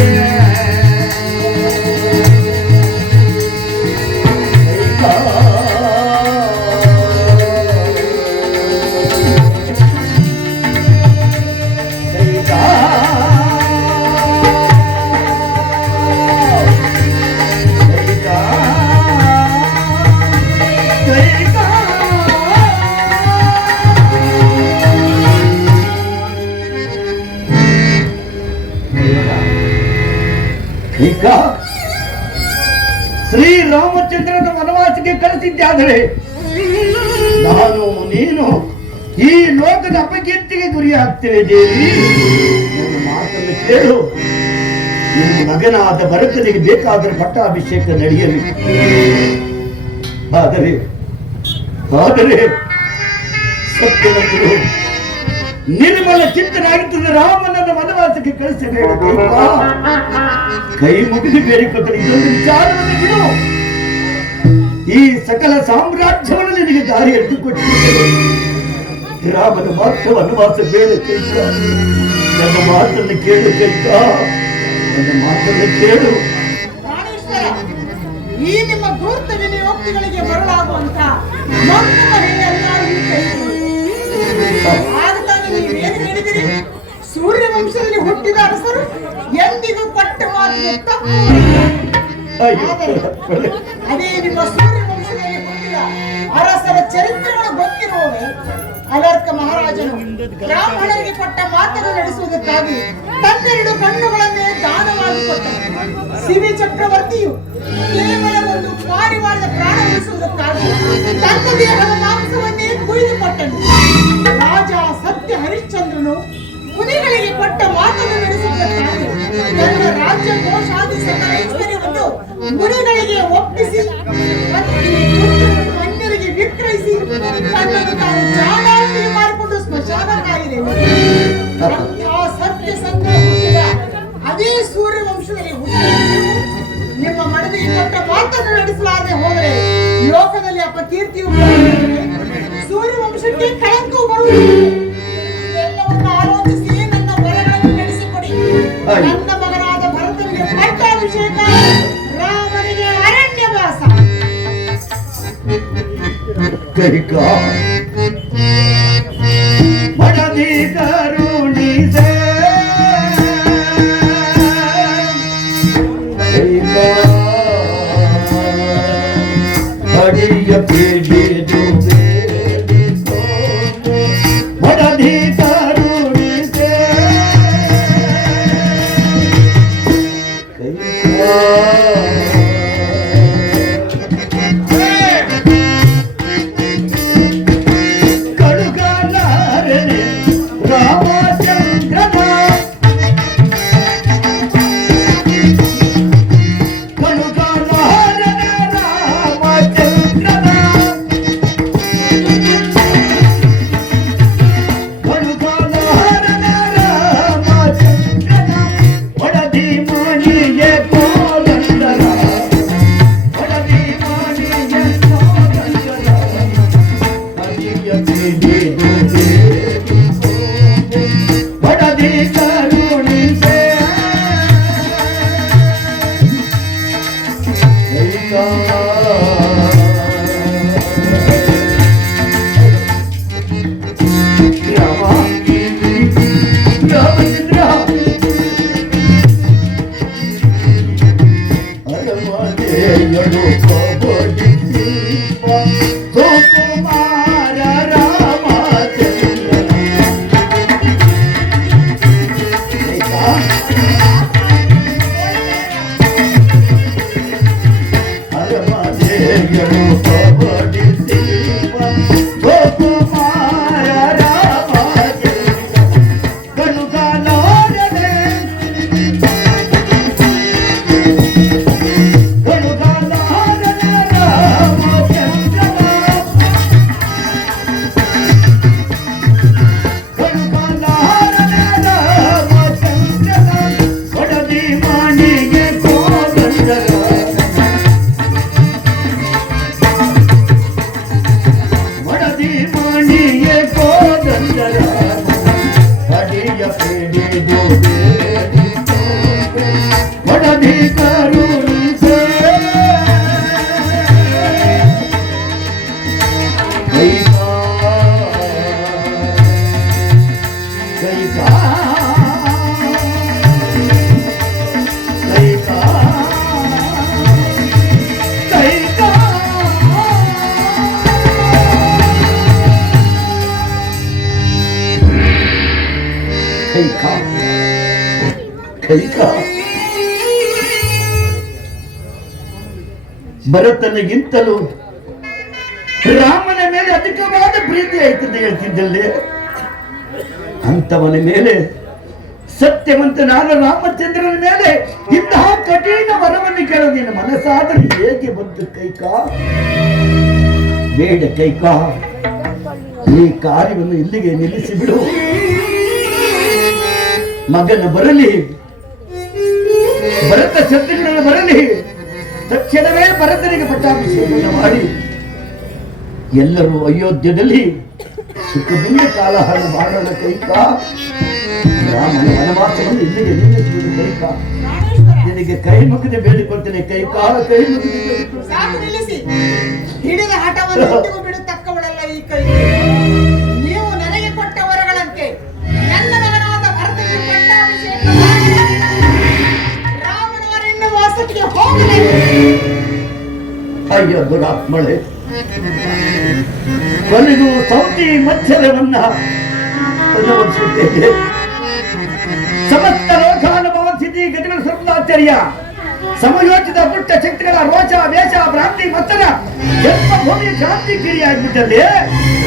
ಈಗ ಶ್ರೀರಾಮಚಂದ್ರನ ವನವಾಸಕ್ಕೆ ಕಳಿಸಿದ್ದಾದರೆ ನಾನು ನೀನು ಈ ಲೋಕದ ಅಪಕೀರ್ತಿಗೆ ಗುರಿ ಆಗ್ತೇವೆ ದೇವಿ. ನನ್ನ ಮಾತನ್ನು ಕೇಳು. ನಿನ್ನ ಮಗನಾದ ಭರತನಿಗೆ ಬೇಕಾದರೆ ಪಟ್ಟಾಭಿಷೇಕ ನಡೆಯಲಿ. ಆದರೆ ಸತ್ಯವಂತರು ನಿರ್ಮಲ ಚಿತ್ತನಾಗಿದ್ದ ರಾಮನನ್ನು ವನವಾಸಕ್ಕೆ ಕಳಿಸಬೇಕು. ಕೈ ಮುಗಿದು ಬೇಡಿಕೊಂಡರೆ ಇದೊಂದು ವಿಚಾರವನ್ನು ಬಿಡು. ಈ ಸಕಲ ಸಾಮ್ರಾಜ್ಯವನ್ನು ನಿನಗೆ ದಾರಿ ಎಳೆದುಕೊಟ್ಟಿದ್ದೇನೆ. ರಾಮನ ಮಾತ್ರ ವನವಾಸ ಬೇಡ ಕೈಕ. ನನ್ನ ಮಾತನ್ನು ಕೇಳು ಕೈಕ. ನನ್ನ ಮಾತನ್ನು ಕೇಳು. ಪ್ರಾಣೇಶ್ವರ, ಈ ನಿಮ್ಮ ಧೂರ್ತ ವಿನಿಯೋಕ್ತಿಗಳಿಗೆ ಬರಲಾಗುವಂತ ನೊಂದ ಮಹಿಳೆಯಲ್ಲ ಈ ಕೈಗಳು. ಆಗ ತಾನು ನೀವೇನು ಹೇಳಿದಿರಿ? ಸೂರ್ಯವಂಶದಲ್ಲಿ ಹುಟ್ಟಿದ ಅರಸರು ಎಂದಿಗೂ ಕೊಟ್ಟ ಮಾತಿಗೆ ತಪ್ಪು. ಆದರೆ ಅದೇ ನಿಮ್ಮ ಸೂರ್ಯವಂಶದಲ್ಲಿ ಹುಟ್ಟಿದ ಅರಸರ ಚರಿತ್ರೆಗಳು ಗೊತ್ತಿರುವವೇ? ಅಲರ್ಕ ಮಹಾರಾಜನು ಬ್ರಾಹ್ಮಣರಿಗೆ ಕೊಟ್ಟ ಮಾತನ್ನು ನಡೆಸುವುದಕ್ಕಾಗಿ ತನ್ನೆರಡು ಕಣ್ಣುಗಳನ್ನೇ ದಾನವಾಗಿ ಕೊಟ್ಟನು. ಶಿವಿ ಚಕ್ರವರ್ತಿಯು ಕೇವಲ ಒಂದು ಪಾರಿವಾಳದ ಪ್ರಾಣ ಉಳಿಸುವುದಕ್ಕಾಗಿ ತನ್ನ ದೇಹದ ಮಾಂಸವನ್ನೇ ಕುಯ್ದುಕೊಟ್ಟನು. ರಾಜ ಸತ್ಯ ಹರಿಶ್ಚಂದ್ರನು ಮುನಿಗಳಿಗೆ ಕೊಟ್ಟ ಮಾತನ್ನು ನಡೆಸುವುದಕ್ಕಾಗಿ ತನ್ನ ರಾಜ್ಯ ಕೋಶಾದಿ ಸಕಲ ಐಶ್ವರ್ಯವನ್ನು ಮುನಿಗಳಿಗೆ ಒಪ್ಪಿಸಿ ಅನ್ಯರಿಗೆ ವಿಕ್ರಯಿಸಿ ತನ್ನನ್ನು ತಾನು ಜಾಡಾಗಿ ಮಾಡಿಕೊಂಡು ಸ್ಮಶಾನಕ್ಕಾಗಿದ್ದೇನೆ. ಸತ್ಯ ಸಂಗ್ರಹ ಅದೇ ಸೂರ್ಯ ವಂಶದಲ್ಲಿ ಹುಟ್ಟಿದ ನಿಮ್ಮ ಮಡದಿಗೆ ಕೊಟ್ಟ ಮಾತನ್ನು ನಡೆಸಲಾರದೆ ಹೋದರೆ ಲೋಕದಲ್ಲಿ ಅಪಕೀರ್ತಿಯು ಸೂರ್ಯ ವಂಶಕ್ಕೆ ಕಳಂಕವು ಬರುವುದಿಲ್ಲ. ಎಲ್ಲವನ್ನು ಆಲೋಚಿಸಿ ನನ್ನ ವರಗಳನ್ನು ನಡೆಸಿಕೊಡಿ. ನನ್ನ ಮಗನಾದ ಭರತನಿಗೆ ಪಟ್ಟಾಭಿಷೇಕ, ರಾಮನಿಗೆ ಅರಣ್ಯವಾಸ. ಕೈಕಾ ಮಡದಿ ಕರುಣಿಸೆ ಕೈಕಾ ಅಡಿಯ ಪೀಡಿದು ಬೇಡಿಕೋ ಮಡದಿ ಕರುಣಿಸೆ ಕೈಕಾ ಭರತನಿಗಿಂತಲೂ ರಾಮನ ಮೇಲೆ ಅಧಿಕವಾದ ಪ್ರೀತಿ ಆಯ್ತದೆ ಹೇಳ್ತಿದ್ದಲ್ಲಿ, ಅಂತವನ ಮೇಲೆ ಸತ್ಯವಂತನಾದ ರಾಮಚಂದ್ರನ ಮೇಲೆ ಇಂತಹ ಕಠಿಣ ವರವನ್ನು ಕೇಳೋದಿನ ಮನಸ್ಸಾದರೆ ಹೇಗೆ ಬಂತು ಕೈಕಾ? ಬೇಡ ಕೈಕಾ, ಈ ಕಾರ್ಯವನ್ನು ಇಲ್ಲಿಗೆ ನಿಲ್ಲಿಸಿ ಬಿಡು. ಮಗನ ಬರಲಿ, ಭರತ ಶತ್ರುಘ್ನನ ಬರಲಿ, ತಕ್ಷಣವೇ ಭರತನಿಗೆ ಪಟ್ಟಾಭಿಷೇಕವನ್ನು ಮಾಡಿ ಎಲ್ಲರೂ ಅಯೋಧ್ಯದಲ್ಲಿ ಸುಖದಿಂದ ಕಾಲಹರಣ ಮಾಡೋಣ ಕೈಕಾ. ರಾಮನ ವನವಾಸವನ್ನು ಇಲ್ಲಿಗೆ ನಿಲ್ಲಿಸಿಬಿಡು ಕೈಕಾ. ನಿನಗೆ ಕೈ ಮುಗಿದು ಬೇಡಿಕೊಳ್ತೇನೆ ಕೈಕಾ, ಕೈ ಮುಗಿದು ಸಾಕು ನಿಲ್ಲಿಸಿ. ಹಿಡಿದ ಹಠವನ್ನು ಎಂದಿಗೂ ಬಿಡತಕ್ಕವಳಲ್ಲ ಈ ಕೈ. ನೀವು ನನಗೆ ಕೊಟ್ಟ ವರಗಳಂತೆ ನನ್ನ ಮಗನಾದ ಭರತನಿಗೆ ಪಟ್ಟಾಭಿಷೇಕ ರಾಮನ ಅರಣ್ಯ ವಾಸಕ್ಕೆ ಹೋಗಬೇಕು. ಅಯ್ಯ ದುರಾತ್ಮಳೆ, ಕೊನೆಗೂ ಸೌತಿ ಮಚ್ಚರವನ್ನ ಅನುಭವಿಸುತ್ತೇವೆ. ಸಮಸ್ತ ಲೋಕಾನುಭವ ಸ್ಥಿತಿ ಗತಿಗಳ ಸರ್ವಾಚಾರ್ಯ ಸಮಯೋಚಿತ ಪುಟ್ಟ ಶಕ್ತಿಗಳ ರೋಷ ವೇಷ ಭ್ರಾಂತಿ ಮತ್ತರ ಜನ್ಮಭೂಮಿಯ ಕ್ರಾಂತಿ ಕಿರಿಯಾಗ್ಬಿಟ್ಟಲ್ಲಿ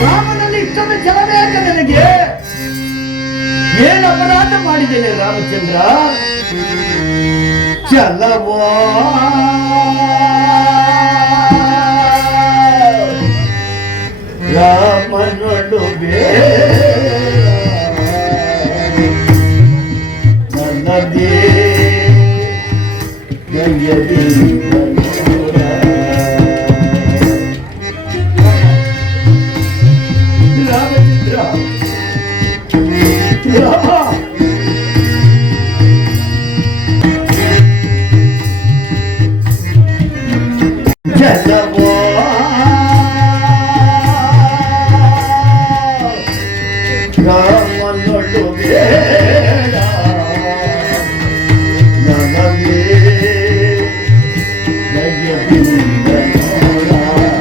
ರಾಮನಲ್ಲಿ ಇಷ್ಟೊಂದು ಛಲಬೇಕ ನನಗೆ. ಏನು ಅಪರಾಧ ಮಾಡಿದ್ದೇನೆ ರಾಮಚಂದ್ರ? ಚಲವೋ ರಾಮನೊಡು ನನ್ನದೇ ರಾಮಚಂದ್ರ ರಾಮ ಚಲವೋ ರಾಮನೊಡು ಬೇಡ ನನಗೆ ದಯವಿಂದ ನೋಡ.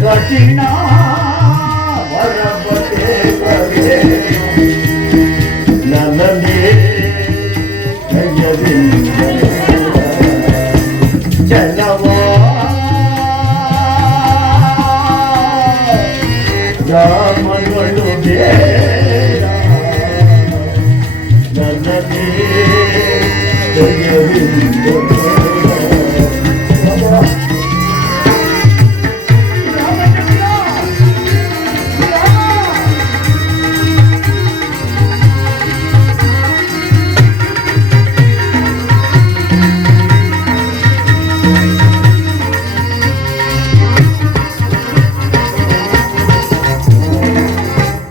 ಕಠಿಣ ವರಬತೆ ಬಗೆ ನನ್ನದೇ ಚಲವೋ ರಾಮನೊಡು ಬೇಡ ನನ್ನದೇ ದಯವಿಂದ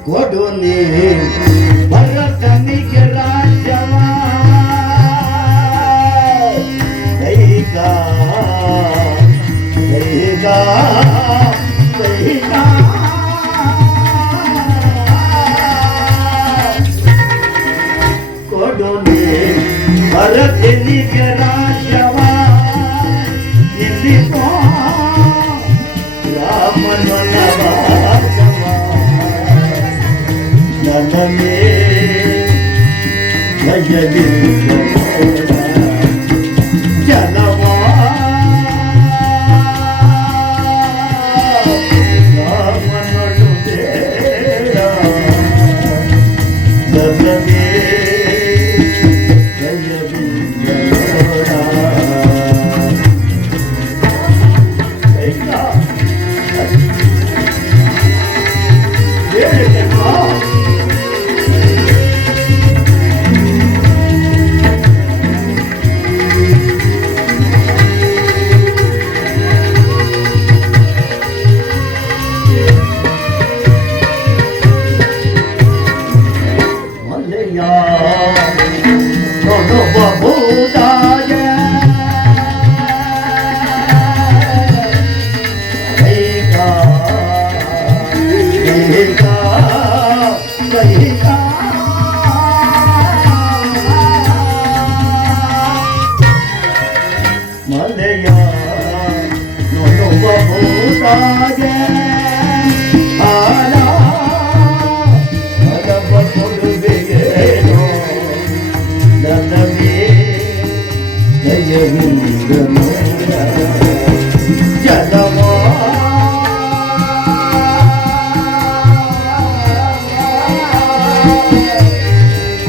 ಕೊಡು ನೀ ಭರತನಿಗೆ ರಾಜ್ಯವ ಕೈಗ ಕೈಗ ಕೈಗ ಕೊಡು ನೀ ಭರತನಿಗೆ ರಾಜ್ಯವ ನಿಲ್ಲಿಸೋ ರಾಮನ ವಾಸವ ನನಗೆ ದಯವಿಂದ ನೋಡ. ಚಲವಾ ರಾಮನೊಡು ಬೇಡ ನನಗೆ ದಯವಿಂದ ನೋಡ. ಮಲೆಯ ನೋಡುವ ಭೂತಾಗೆ ಆಲ ಮದವ ಕೊಡುವೆಯೇನೋ ನನಗೆ ದಯವಿಂದ ನೋಡ. ಜಲವಾ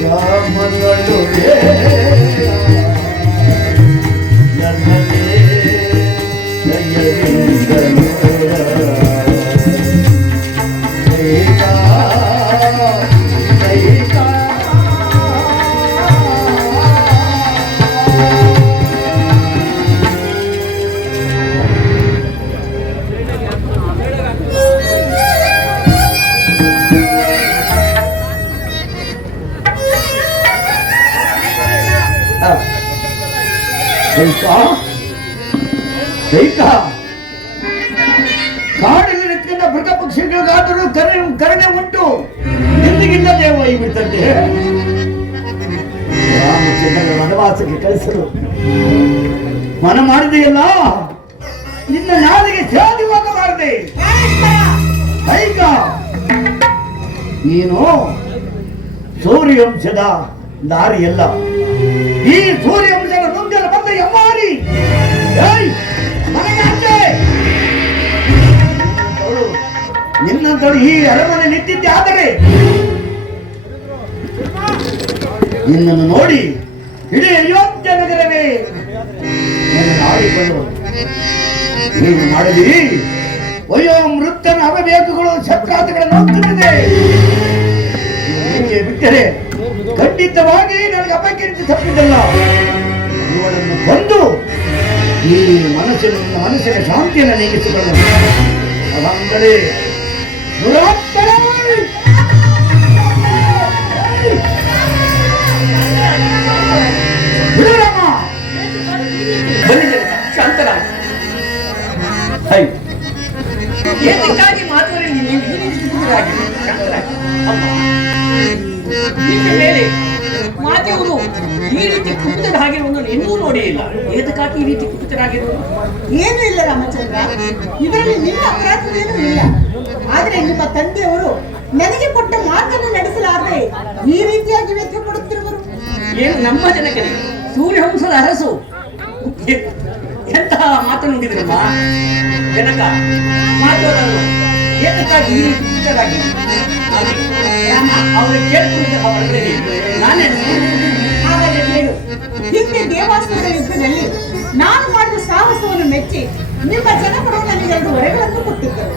ರಾಮನೊಡು ಬೇಡ ನನಗೆ ದಯವಿಂದ ನೋಡ. ಕಾಡಿನಲ್ಲಿ ನಿಂತ್ಕೊಂಡ ಮೃಗ ಪಕ್ಷಿಗಳಿಗಾದರೂ ಕರುಣೆ ಉಂಟು, ಎಂದಿಗಿಲ್ಲದೆ ಹೋಗಿಬಿಡ್ತಂತೆ. ರಾಮಚಂದ್ರನ ವನವಾಸಕ್ಕೆ ಕಳಿಸಲು ಮನ ಮಾಡಿದೆಯಲ್ಲ, ನಿನ್ನ ನಾಲಿಗೆ ಸಾಧ್ಯವಾಗ ಮಾಡಿದೆ. ಐಕ, ನೀನು ಸೂರ್ಯವಂಶದ ದಾರಿಯಲ್ಲ, ಈ ಸೂರ್ಯವಂಶದ ನುಂಗಲು ಬಂದ ಎಮ್ಮಾರಿ. ನಿನ್ನಂತಳು ಈ ಅರಮನೆ ನಿಂತಿದ್ದೆ, ಆದರೆ ನಿನ್ನನ್ನು ನೋಡಿ ಇಡೀ ಅಯೋಧ್ಯ ನಗರವೇ ಆಡಿಕೊಳ್ಳುವ. ನೀನು ಮಾಡಲಿ ವಯೋಮೃತ್ತನ ಅವಿವೇಕಗಳು ಶತ್ರಾತಗಳನ್ನು ಹೋಗ್ತಿದೆ. ಬಿಟ್ಟರೆ ಖಂಡಿತವಾಗಿ ನನಗೆ ಅಪಕೀರ್ತಿ ತಪ್ಪಿದ್ದಲ್ಲ. ಇವಳನ್ನು ಕೊಂದು ಈ ಮನಸ್ಸಿನ ಶಾಂತಿಯನ್ನು ನೀಗಿಸಿಕೊಳ್ಳಲು ಅದಂದರೆ ದುರಾತ್ಮನ ಬಿಡರಮ್ಮ. ಶಾಂತರಾಗಿ ಏತಕ್ಕಾಗಿ ಮಾತುವರಲ್ಲಿ ನೀವು ಈ ರೀತಿ ಕುಪಿತರಾಗಿ ಶಾಂತರಾಗಿ. ಅಮ್ಮ, ನಿಮ್ಮ ಮೇಲೆ ಮಾತೆಯವರು ಈ ರೀತಿ ಕುಪಿತರಾಗಿರುವುದನ್ನು ಇನ್ನೂ ನೋಡೇ ಇಲ್ಲ. ಏತಕ್ಕಾಗಿ ಈ ರೀತಿ ಕುಪಿತರಾಗಿರುವುದು? ಏನೂ ಇಲ್ಲ ರಾಮಚಂದ್ರ, ಇದರಲ್ಲಿ ನಿಮ್ಮ ಅಪರಾಧವೇನೂ ಇಲ್ಲ. ಆದರೆ ನಿಮ್ಮ ತಂದೆಯವರು ನನಗೆ ಕೊಟ್ಟ ಮಾತನ್ನು ನಡೆಸಲಾರದೆ ಈ ರೀತಿಯಾಗಿ ವ್ಯಥೆ ಪಡುತ್ತಿರುವರು. ಏನು ನಮ್ಮ ಜನಕನೇ ಸೂರ್ಯವಂಶದ ಅರಸು ಎಂತಹ ಮಾತು ನುಡಿದ್ರಮ್ಮ ಜನಕ. ಮಾತುಗಳನ್ನು ಏತಕ್ಕಾಗಿ ಈ ರೀತಿ ಕುಪಿತರಾಗಿ ಅವರು ಕೇಳಿಕೊಂಡಿದ್ದ ಹೊರಗಡೆ ನಾನೇ ಹಾಗಾದರೆ ಹೇಳು, ಹಿಂದೆ ದೇವಾಸುರರ ಯುದ್ಧದಲ್ಲಿ ನಾನು ಮಾಡಿದ ಸಾಹಸವನ್ನು ಮೆಚ್ಚಿ ನಿಮ್ಮ ಜನಪರು ನನಗೆ 2 ವರೆಗಳನ್ನು ಕೊಟ್ಟಿದ್ದರು.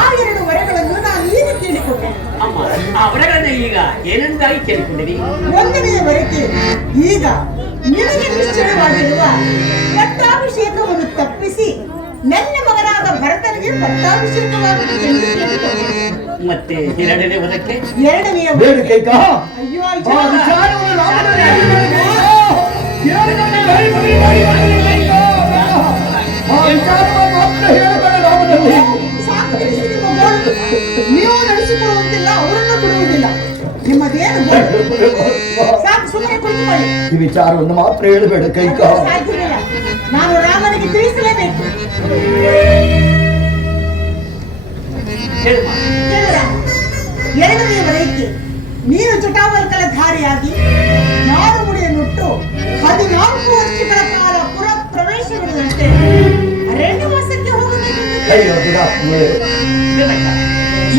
ಆ 2 ವರೆಗಳನ್ನು ನಾನು ಈಗ ಕೇಳಿಕೊಂಡೆ. ಅಮ್ಮ, ಆ ವರೆಗಳನ್ನ ಈಗ ಏನಂತಾಗಿ ಕೇಳಿಕೊಂಡಿರಿ? 1ನೇ ವರೆಗೆ ಈಗ ನಿನಗೆ ನಿಶ್ಚಯವಾಗಿರುವ ಪಟ್ಟಾಭಿಷೇಕವನ್ನು ತಪ್ಪಿಸಿ ನನ್ನ ಮಗನಾದ ಭರತನಿಗೆ ಪಟ್ಟಾಭಿಷೇಕವಾಗುತ್ತದೆ ಎಂದು ಕೇಳಿಕೊಂಡೆ. ಮತ್ತೆ 2ನೇ ವರಕ್ಕೆ 2ನೇ ಬೇಡಿಕೈಕ ಅಯ್ಯೋ ಆ ವಿಚಾರವನ್ನು ರಾಮನಲ್ಲಿ ಹೇಳಿದರೆ ಆ ವಿಚಾರವನ್ನು ಮಾತ್ರ ಹೇಳಬೇಡ ರಾಮನಲ್ಲಿ. ಸಾಕು ತಿಳಿಸಿ ನಿಮ್ಮ ಗೋಳು. ನೀವು ನಡೆಸಿಕೊಳ್ಳುವಂತಿಲ್ಲ, ಅವರನ್ನು ಬಿಡುವುದಿಲ್ಲ. ನಿಮ್ಮದೇನು ಗೋಳು? ಸಾಕು, ಸುಮ್ಮನೆ ಕುಳಿತುಕೊಳ್ಳಿ. ಈ ವಿಚಾರವನ್ನು ಮಾತ್ರ ಹೇಳಬೇಡ ಕೈಕ. ಸಾಧ್ಯವಿಲ್ಲ, ನಾನು ರಾಮನಿಗೆ ತಿಳಿಸಲೇಬೇಕು. ಹೇಳಮ್ಮ. ಕೇಳು ರಾಮ, 2ನೇ ವರೆಗೆ ನೀನು ಜಟಾವಲ್ಕಲ ಧಾರಿಯಾಗಿ ನಾರು ಮುಡಿಯನ್ನುಟ್ಟು 14 ವರ್ಷಗಳ ಕಾಲ ಪುರ ಪ್ರವೇಶವಿರುವಂತೆ ಅರಣ್ಯವಾಸಕ್ಕೆ ಹೋಗಬೇಕು. ಅಯ್ಯೋ ದುರಾತ್ಮಗಳೇ, ಜನಕ, ಈ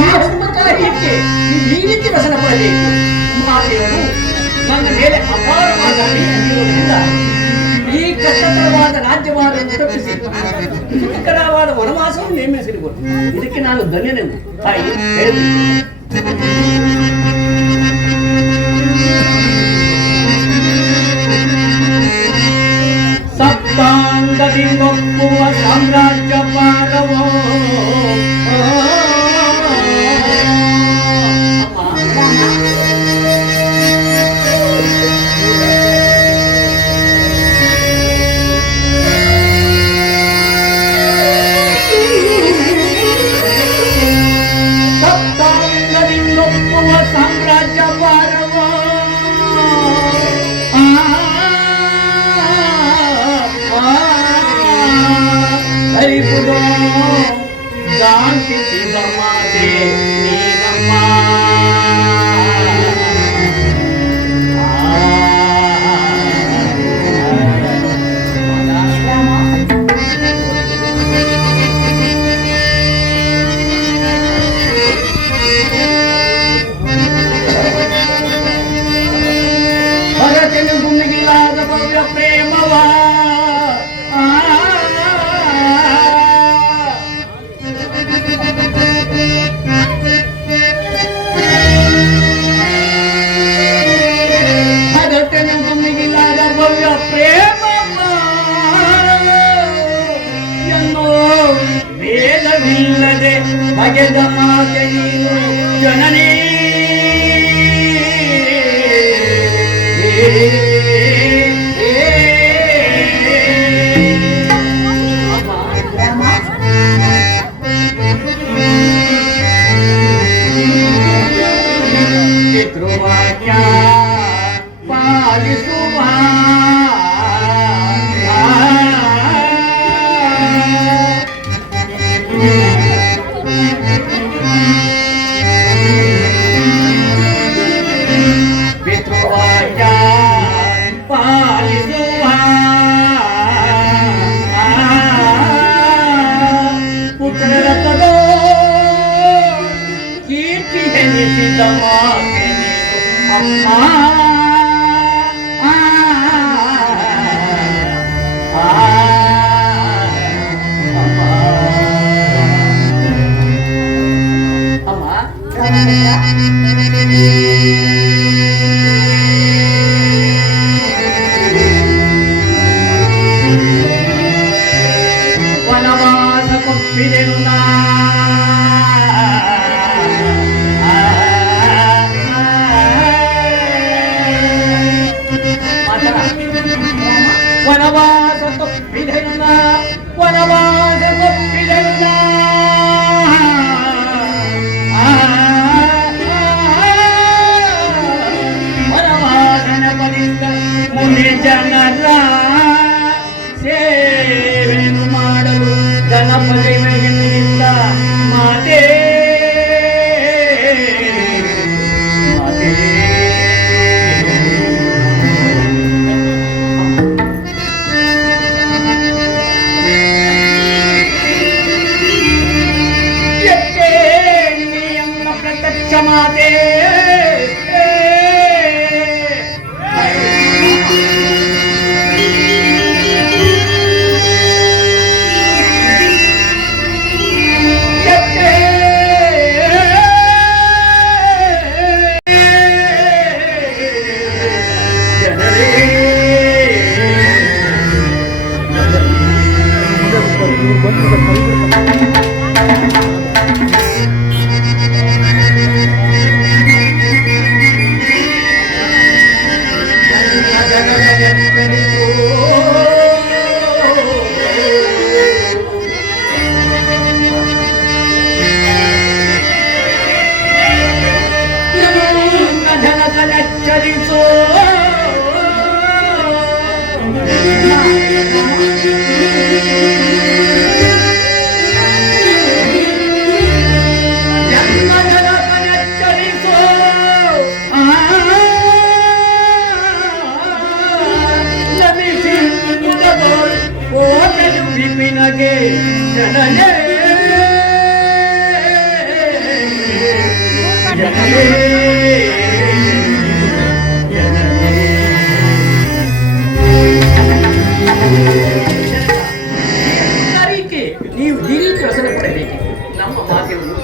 ಕಾರ್ಯಕ್ಕೆ ನೀವು ಈ ರೀತಿ ವಸನ ಪಡಬೇಕು. ಮಾತೆಯವರು ನನ್ನ ಮೇಲೆ ಅಪಾರವಾದ ಪ್ರೀತಿಯಿರುವುದರಿಂದ ಈ ಕಷ್ಟಕರವಾದ ರಾಜ್ಯವಾದವನ್ನು ತಪ್ಪಿಸಿ ಸುಖಕರವಾದ ವನವಾಸವನ್ನು ನೇಮಿಸಿರುವುದು. ಇದಕ್ಕೆ ನಾನು ಧನ್ಯನೆಂದು ತಾಯಿ ಹೇಳಬೇಕು. ಸಪ್ತಾಂಗದಿ ಒಪ್ಪುವ ಸಾಮ್ರಾಜ್ಯ ಪಾದವೋ ಬಗೆದ ಮಾತೆ ನೀನು ಜನನೇ ಪಿತೃವಾಕ್ಯ ಪಾಲಿಸುವ ಪುತ್ರರ ಪದೋ ಕೀರ್ತಿ ಎನಿಸಿದ ಮಾತೆನಿದು ಅಮ್ಮ. ವನವಾಸ ಕೊಪ್ಪಿದೆನು ನಾ ವನವಾಸ ಕೊಪ್ಪಿದೆನು ನಾ ವನವಾಸ ಕೊಪ್ಪಿದೆನು ನಾ ವನವಾಸನ ಬಲಿಂದ ಮುನಿ ಜನರ ಸೇವೆಯನ್ನು ಮಾಡಲು ಗಣಪತಿಯಿಂದ ಮಾತೆ ಮಾತೆ ಎತ್ತೇ ನಿನ್ನ ಪ್ರತ್ಯಕ್ಷ ಮಾತೆ ಚಲಿಸೋ ಚಲಿಸೋ ಲಭಿಸಿ ಓಟಲು ವಿಪಿನಗೆ ಜನನೇ ನೀವು ಈ ರೀತಿ ವಸನ ಪಡಬೇಕು. ನಮ್ಮ ಮಾತೆಯವರು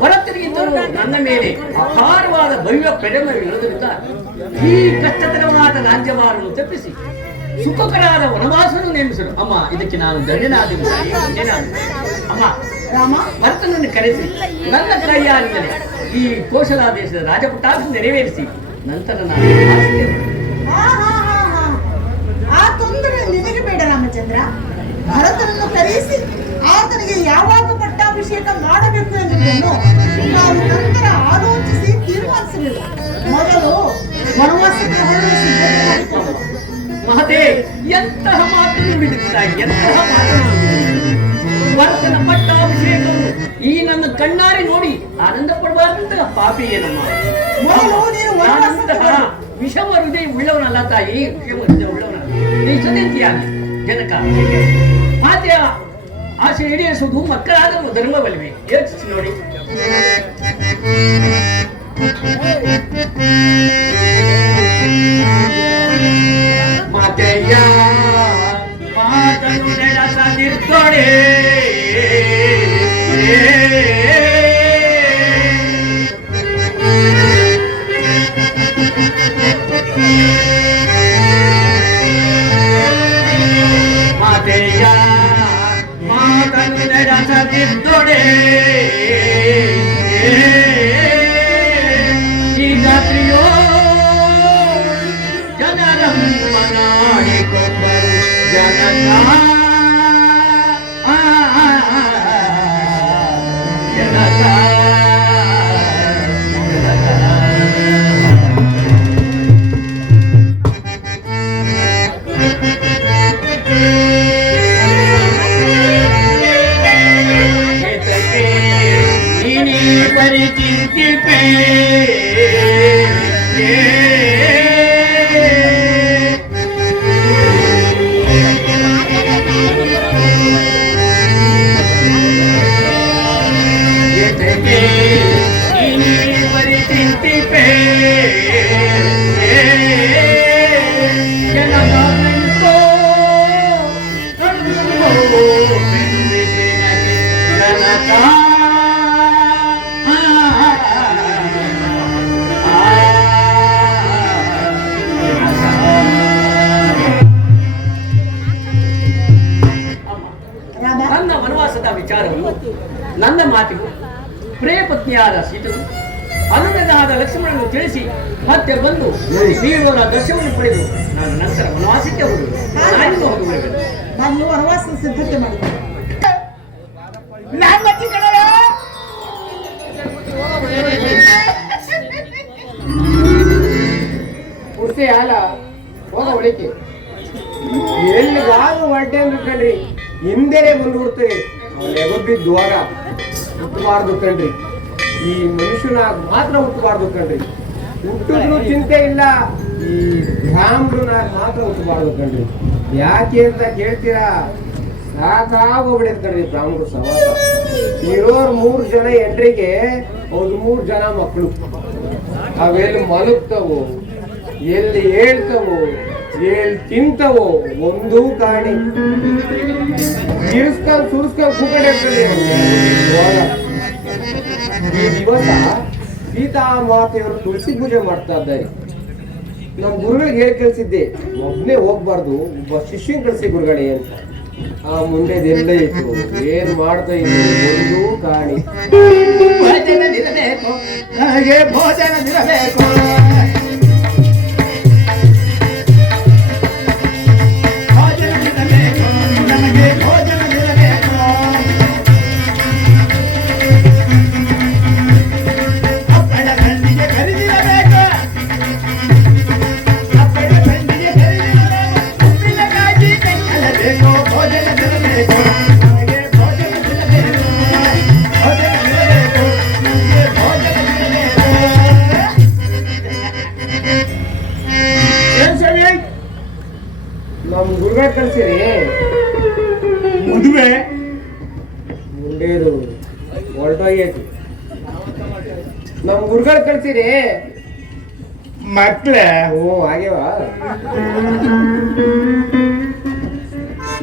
ಭರತನಿಗಿಂತಲೂ ನನ್ನ ಮೇಲೆ ಅಪಾರವಾದ ಭವ್ಯ ಪ್ರೇಮವಿರುವುದರಿಂದ ಈ ಕಷ್ಟಕರವಾದ ರಾಜ್ಯಭಾರವನ್ನು ತಪ್ಪಿಸಿ ಸುಖಕರಾದ ವನವಾಸವನ್ನು ನೇಮಿಸಲು ಅಮ್ಮ ಇದಕ್ಕೆ ನಾನು ಧನ್ಯನಾದೆನು. ಅಮ್ಮ ರಾಮ, ಭರತನನ್ನು ಕರೆಸಿ ನನ್ನ ಕೈಯಾರಿಂದಲೇ ಈ ಕೋಶಲ ದೇಶದ ರಾಜಪುಟಾರ್ಥ ನೆರವೇರಿಸಿ ನಂತರ ನಾನು ಆರಿಸುತ್ತೇನೆ. ಆ ತೊಂದರೆ ನಿನಗೆ ಬೇಡ ರಾಮಚಂದ್ರ. ಭರತನನ್ನು ಕರೆಯಿಸಿ ಆತನಿಗೆ ಯಾವಾಗ ಪಟ್ಟಾಭಿಷೇಕ ಮಾಡಬೇಕು ಎನ್ನುವುದನ್ನು ನಾವು ನಂತರ ಆಲೋಚಿಸಿ ತೀರ್ಮಾನಿಸಲಿಲ್ಲ. ಮೊದಲು ವನವಾಸಕ್ಕೆ ಹೊರಡಲು ಸಿದ್ಧತೆ ಮಾಡಿಕೊಳ್ಳುವ. ಮಹದೇ, ಎಂತಹ ಮಾತು ನುಡಿದಿದ್ದಾಗಿ, ಎಂತಹ ಮಾತು. ಭರತನ ಪಟ್ಟಾಭಿಷೇಕವು ಈ ನನ್ನ ಕಣ್ಣಾರೆ ನೋಡಿ ಆನಂದ ಪಡಬಾರ್ದಂತಹ ಪಾಪಿ ಏನಮ್ಮ. ಮೊದಲು ನೀನು ನಾನಂತಹ ವಿಷಮ ಹೃದಯ ಉಳ್ಳವನಲ್ಲ ತಾಯಿ, ವಿಷಮ ಹೃದಯ ಉಳ್ಳವನಲ್ಲ. ನೀ ಸದೇತಿಯಾಗಿ ಜನಕ ಮಾತೆಯ ಆಸೆ ಈಡೇರಿಸುವುದು ಮಕ್ಕಳಾದ ಧರ್ಮವಲ್ವೇ? ಯೋಚಿಸಿ ನೋಡಿ. ಮಾತೆಯ ಮಾತನು ನೆಲಸದಿರ್ತೊಡೆ ಮಾತೆಯ ಮಾತನು ನೆಲಸದಿರ್ತೊಡೆ ಈ ರಾತ್ರಿಯೋ ಜನರಮ್ಮನಾಡಿಕೊಂಡರು ಜನಕ ಜನಕ ಚಿಂತಿಪೆ ನನ್ನ ವನವಾಸದ ವಿಚಾರವನ್ನು ನನ್ನ ಮಾತಿಗೂ ಪ್ರಿಯ ಪತ್ನಿಯಾದ ಸೀತೆಗೂ ಅನುಜ್ಞನಾದ ಲಕ್ಷ್ಮಣನು ತಿಳಿಸಿ ಮತ್ತೆ ಬಂದು ನೀಡುವ ದರ್ಶನವನ್ನು ಪಡೆದು ನಾನು ನಂತರ ವನವಾಸಕ್ಕೆ ಹೋಗುವುದು. ನಾನಿನ್ನು ಹೋಗುವುದು. ನಾನು ವನವಾಸದ ಸಿದ್ಧತೆ ಮಾಡಿದ್ದೆ. ಪುರ್ಸೆ ಹಾಲ ಹೋಗ ಒಳಕ್ಕೆ ಎಲ್ಲಿಗಾದ್ರೂ ಹೊರಟೆ ಅಂದ್ರೆ ಕಣ್ರಿ ಹಿಂದೆನೆ ಬಂದ್ಬಿಡ್ತೀರಿ. ನೆಗಬಿದ್ದು ಹೋಗ ಹುಟ್ಟಬಾರ್ದು ಕಣ್ರಿ. ಈ ಮನುಷ್ಯನಾಗ ಮಾತ್ರ ಹುಟ್ಟಬಾರ್ದು ಕಣ್ರಿ. ಹುಟ್ಟಿದ್ರು ಚಿಂತೆ ಇಲ್ಲ, ಈ ಬ್ರಾಹ್ಮಣನಾಗ ಮಾತ್ರ ಹುಟ್ಟಬಾರ್ದು ಕಣ್ರಿ. ಯಾಕೆ ಅಂತ ಕೇಳ್ತೀರಾ? ಸಾಕಾಗೋಗ್ಬಿಡೈತೆ ಕಣ್ರಿ ಬ್ರಾಹ್ಮಣರು ಸವಾಸ. ಇರೋರ್ 3 ಜನ ಎಂಡ್ರಿಗೆ 3 ಜನ ಮಕ್ಕಳು. ಅವೆಲ್ಲಿ ಮಲಗ್ತವೋ, ಎಲ್ಲಿ ಹೇಳ್ತವೋ, ಎಲ್ಲಿ ತಿಂತವೋ ಒಂದು ಕಾಣಿ. ಇರಿಸ್ಕೊಂಡ್ ಸುರಿಸ್ಕೊಂಡ್ ಕೂಕಡೆ ಈ ದಿವಸ ಸೀತಾಮಾತೆಯವರು ತುಳಸಿ ಪೂಜೆ ಮಾಡ್ತಾ ಇದ್ದಾರೆ. ನಮ್ಮ ಗುರುಗಳಿಗೆ ಹೇಳಿ ಕಳ್ಸಿದ್ದೆ, ಒಬ್ನೇ ಹೋಗ್ಬಾರ್ದು, ಒಬ್ಬ ಶಿಷ್ಯನ್ ಕಳಿಸಿ ಗುರುಗಳೇ ಅಂತ. ಆ ಮುಂದೆ ಎಲ್ಲ ಇತ್ತು, ಏನ್ ಮಾಡ್ತಾ ಇದ್ರು ಒಂದು ಕಾಣಿ. ಭೋಜನವಿರಬೇಕು, ನನಗೆ ಭೋಜನವಿರಬೇಕು. ಭೋಜನವಿರಬೇಕು, ನನಗೆ ಭೋಜನವಿರಬೇಕು. ಅಪ್ಪಳ ಕಣ್ಣಿಗೆ ಕರೆದಿರಬೇಕು, ಅಪ್ಪಳ ಕಣ್ಣಿಗೆ ಕರೆದಿರಬೇಕು. ಉಪ್ಪಿನಕಾಯಿ ಕೈಯಲ್ಲಬೇಕು, ಭೋಜನವಿರಬೇಕು, ನನಗೆ ಭೋಜನವಿರಬೇಕು. ಭೋಜನವಿರಬೇಕು, ನನಗೆ ಭೋಜನವಿರಬೇಕು. ಏನ್ ಸರಿ? ನಮ್ ಗುರುಗಳು ಕಳ್ಸಿರಿ. ಮದುವೆ ಮುಂಡೇದು ಹೊರಟೋಗೈತಿ. ನಮ್ ಗುರುಗಳು ಕಳ್ಸಿರಿ. ಮಕ್ಳೇ ಓ ಹಾಗೆವಾ?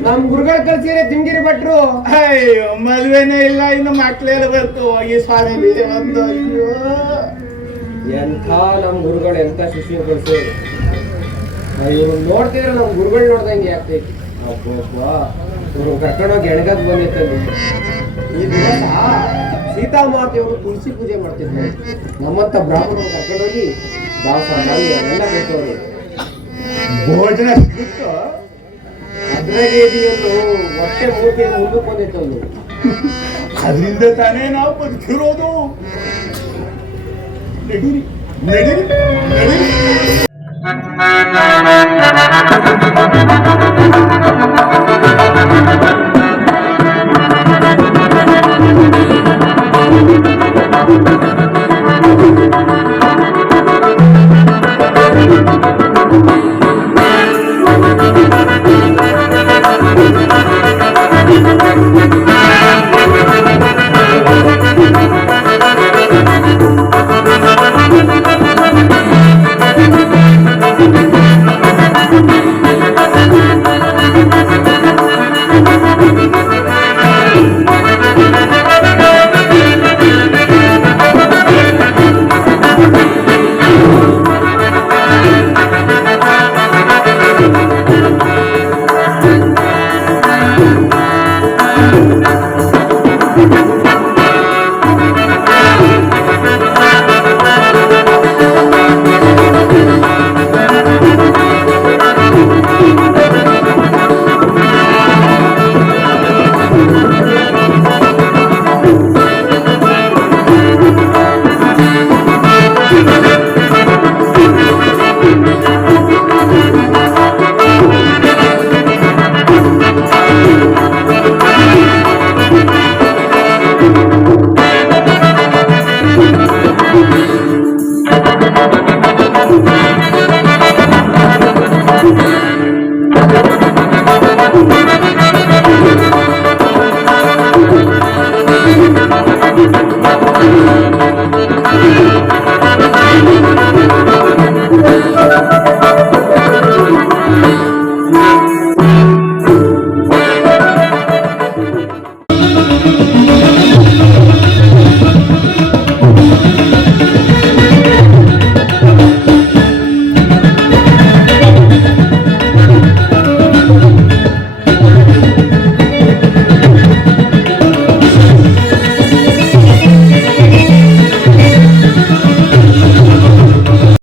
ನಮ್ ಗುರುಗಳು ಕಳ್ಸಿರಿ ತಿಮ್ಗಿರಿ ಭಟ್ರು. ಅಯ್ಯೋ ಮದುವೆನೇ ಇಲ್ಲ, ಇನ್ನು ಮಕ್ಳೆಲ್ಲ ಬರ್ತು. ಹೋಗಿ ಸ್ವಾಮಿ ಬೀದೆ ಬಂದು. ಅಯ್ಯೋ ಎಂಥ ನಮ್ ಗುರುಗಳು ಎಂಥ ಶಿಷ್ಯ ಕಳ್ಸೋರು. ಇವ್ರು ನೋಡ್ತಿದ್ರೆ ನಮ್ ಗುರುಗಳು ನೋಡ್ದಂಗೆ ಆಗ್ತೈತಿ. ಇವ್ರು ಕರ್ಕೊಂಡೋಗಿ ಎಣಗದ್ ಬಂದಿತ್ತಂದು. ಈ ದಿವಸ ಸೀತಾಮಾತೆಯವರು ತುಳಸಿ ಪೂಜೆ ಮಾಡ್ತಿದ್ರು. ನಮ್ಮಂತ ಬ್ರಾಹ್ಮಣರು ಕರ್ಕೊಂಡೋಗಿ ದಾಸ ನಲ್ಲಿ ಅದೆಲ್ಲ ಕೊಟ್ಟವ್ರು. ಭೋಜನ ಸಿಗುತ್ತೋ? ಅದ್ರಾಗೆ ಇದೆಯೊಂದು ಹೊಟ್ಟೆ ಮೂರ್ತಿ ಮುಂದಕ್ಕೆ ಬಂದಿತ್ತೊಂದು. ಅದರಿಂದ ತಾನೇ ನಾವು ಬದುಕಿರೋದು. ನಡೀರಿ ನಡೀರಿ ನಡೀರಿ.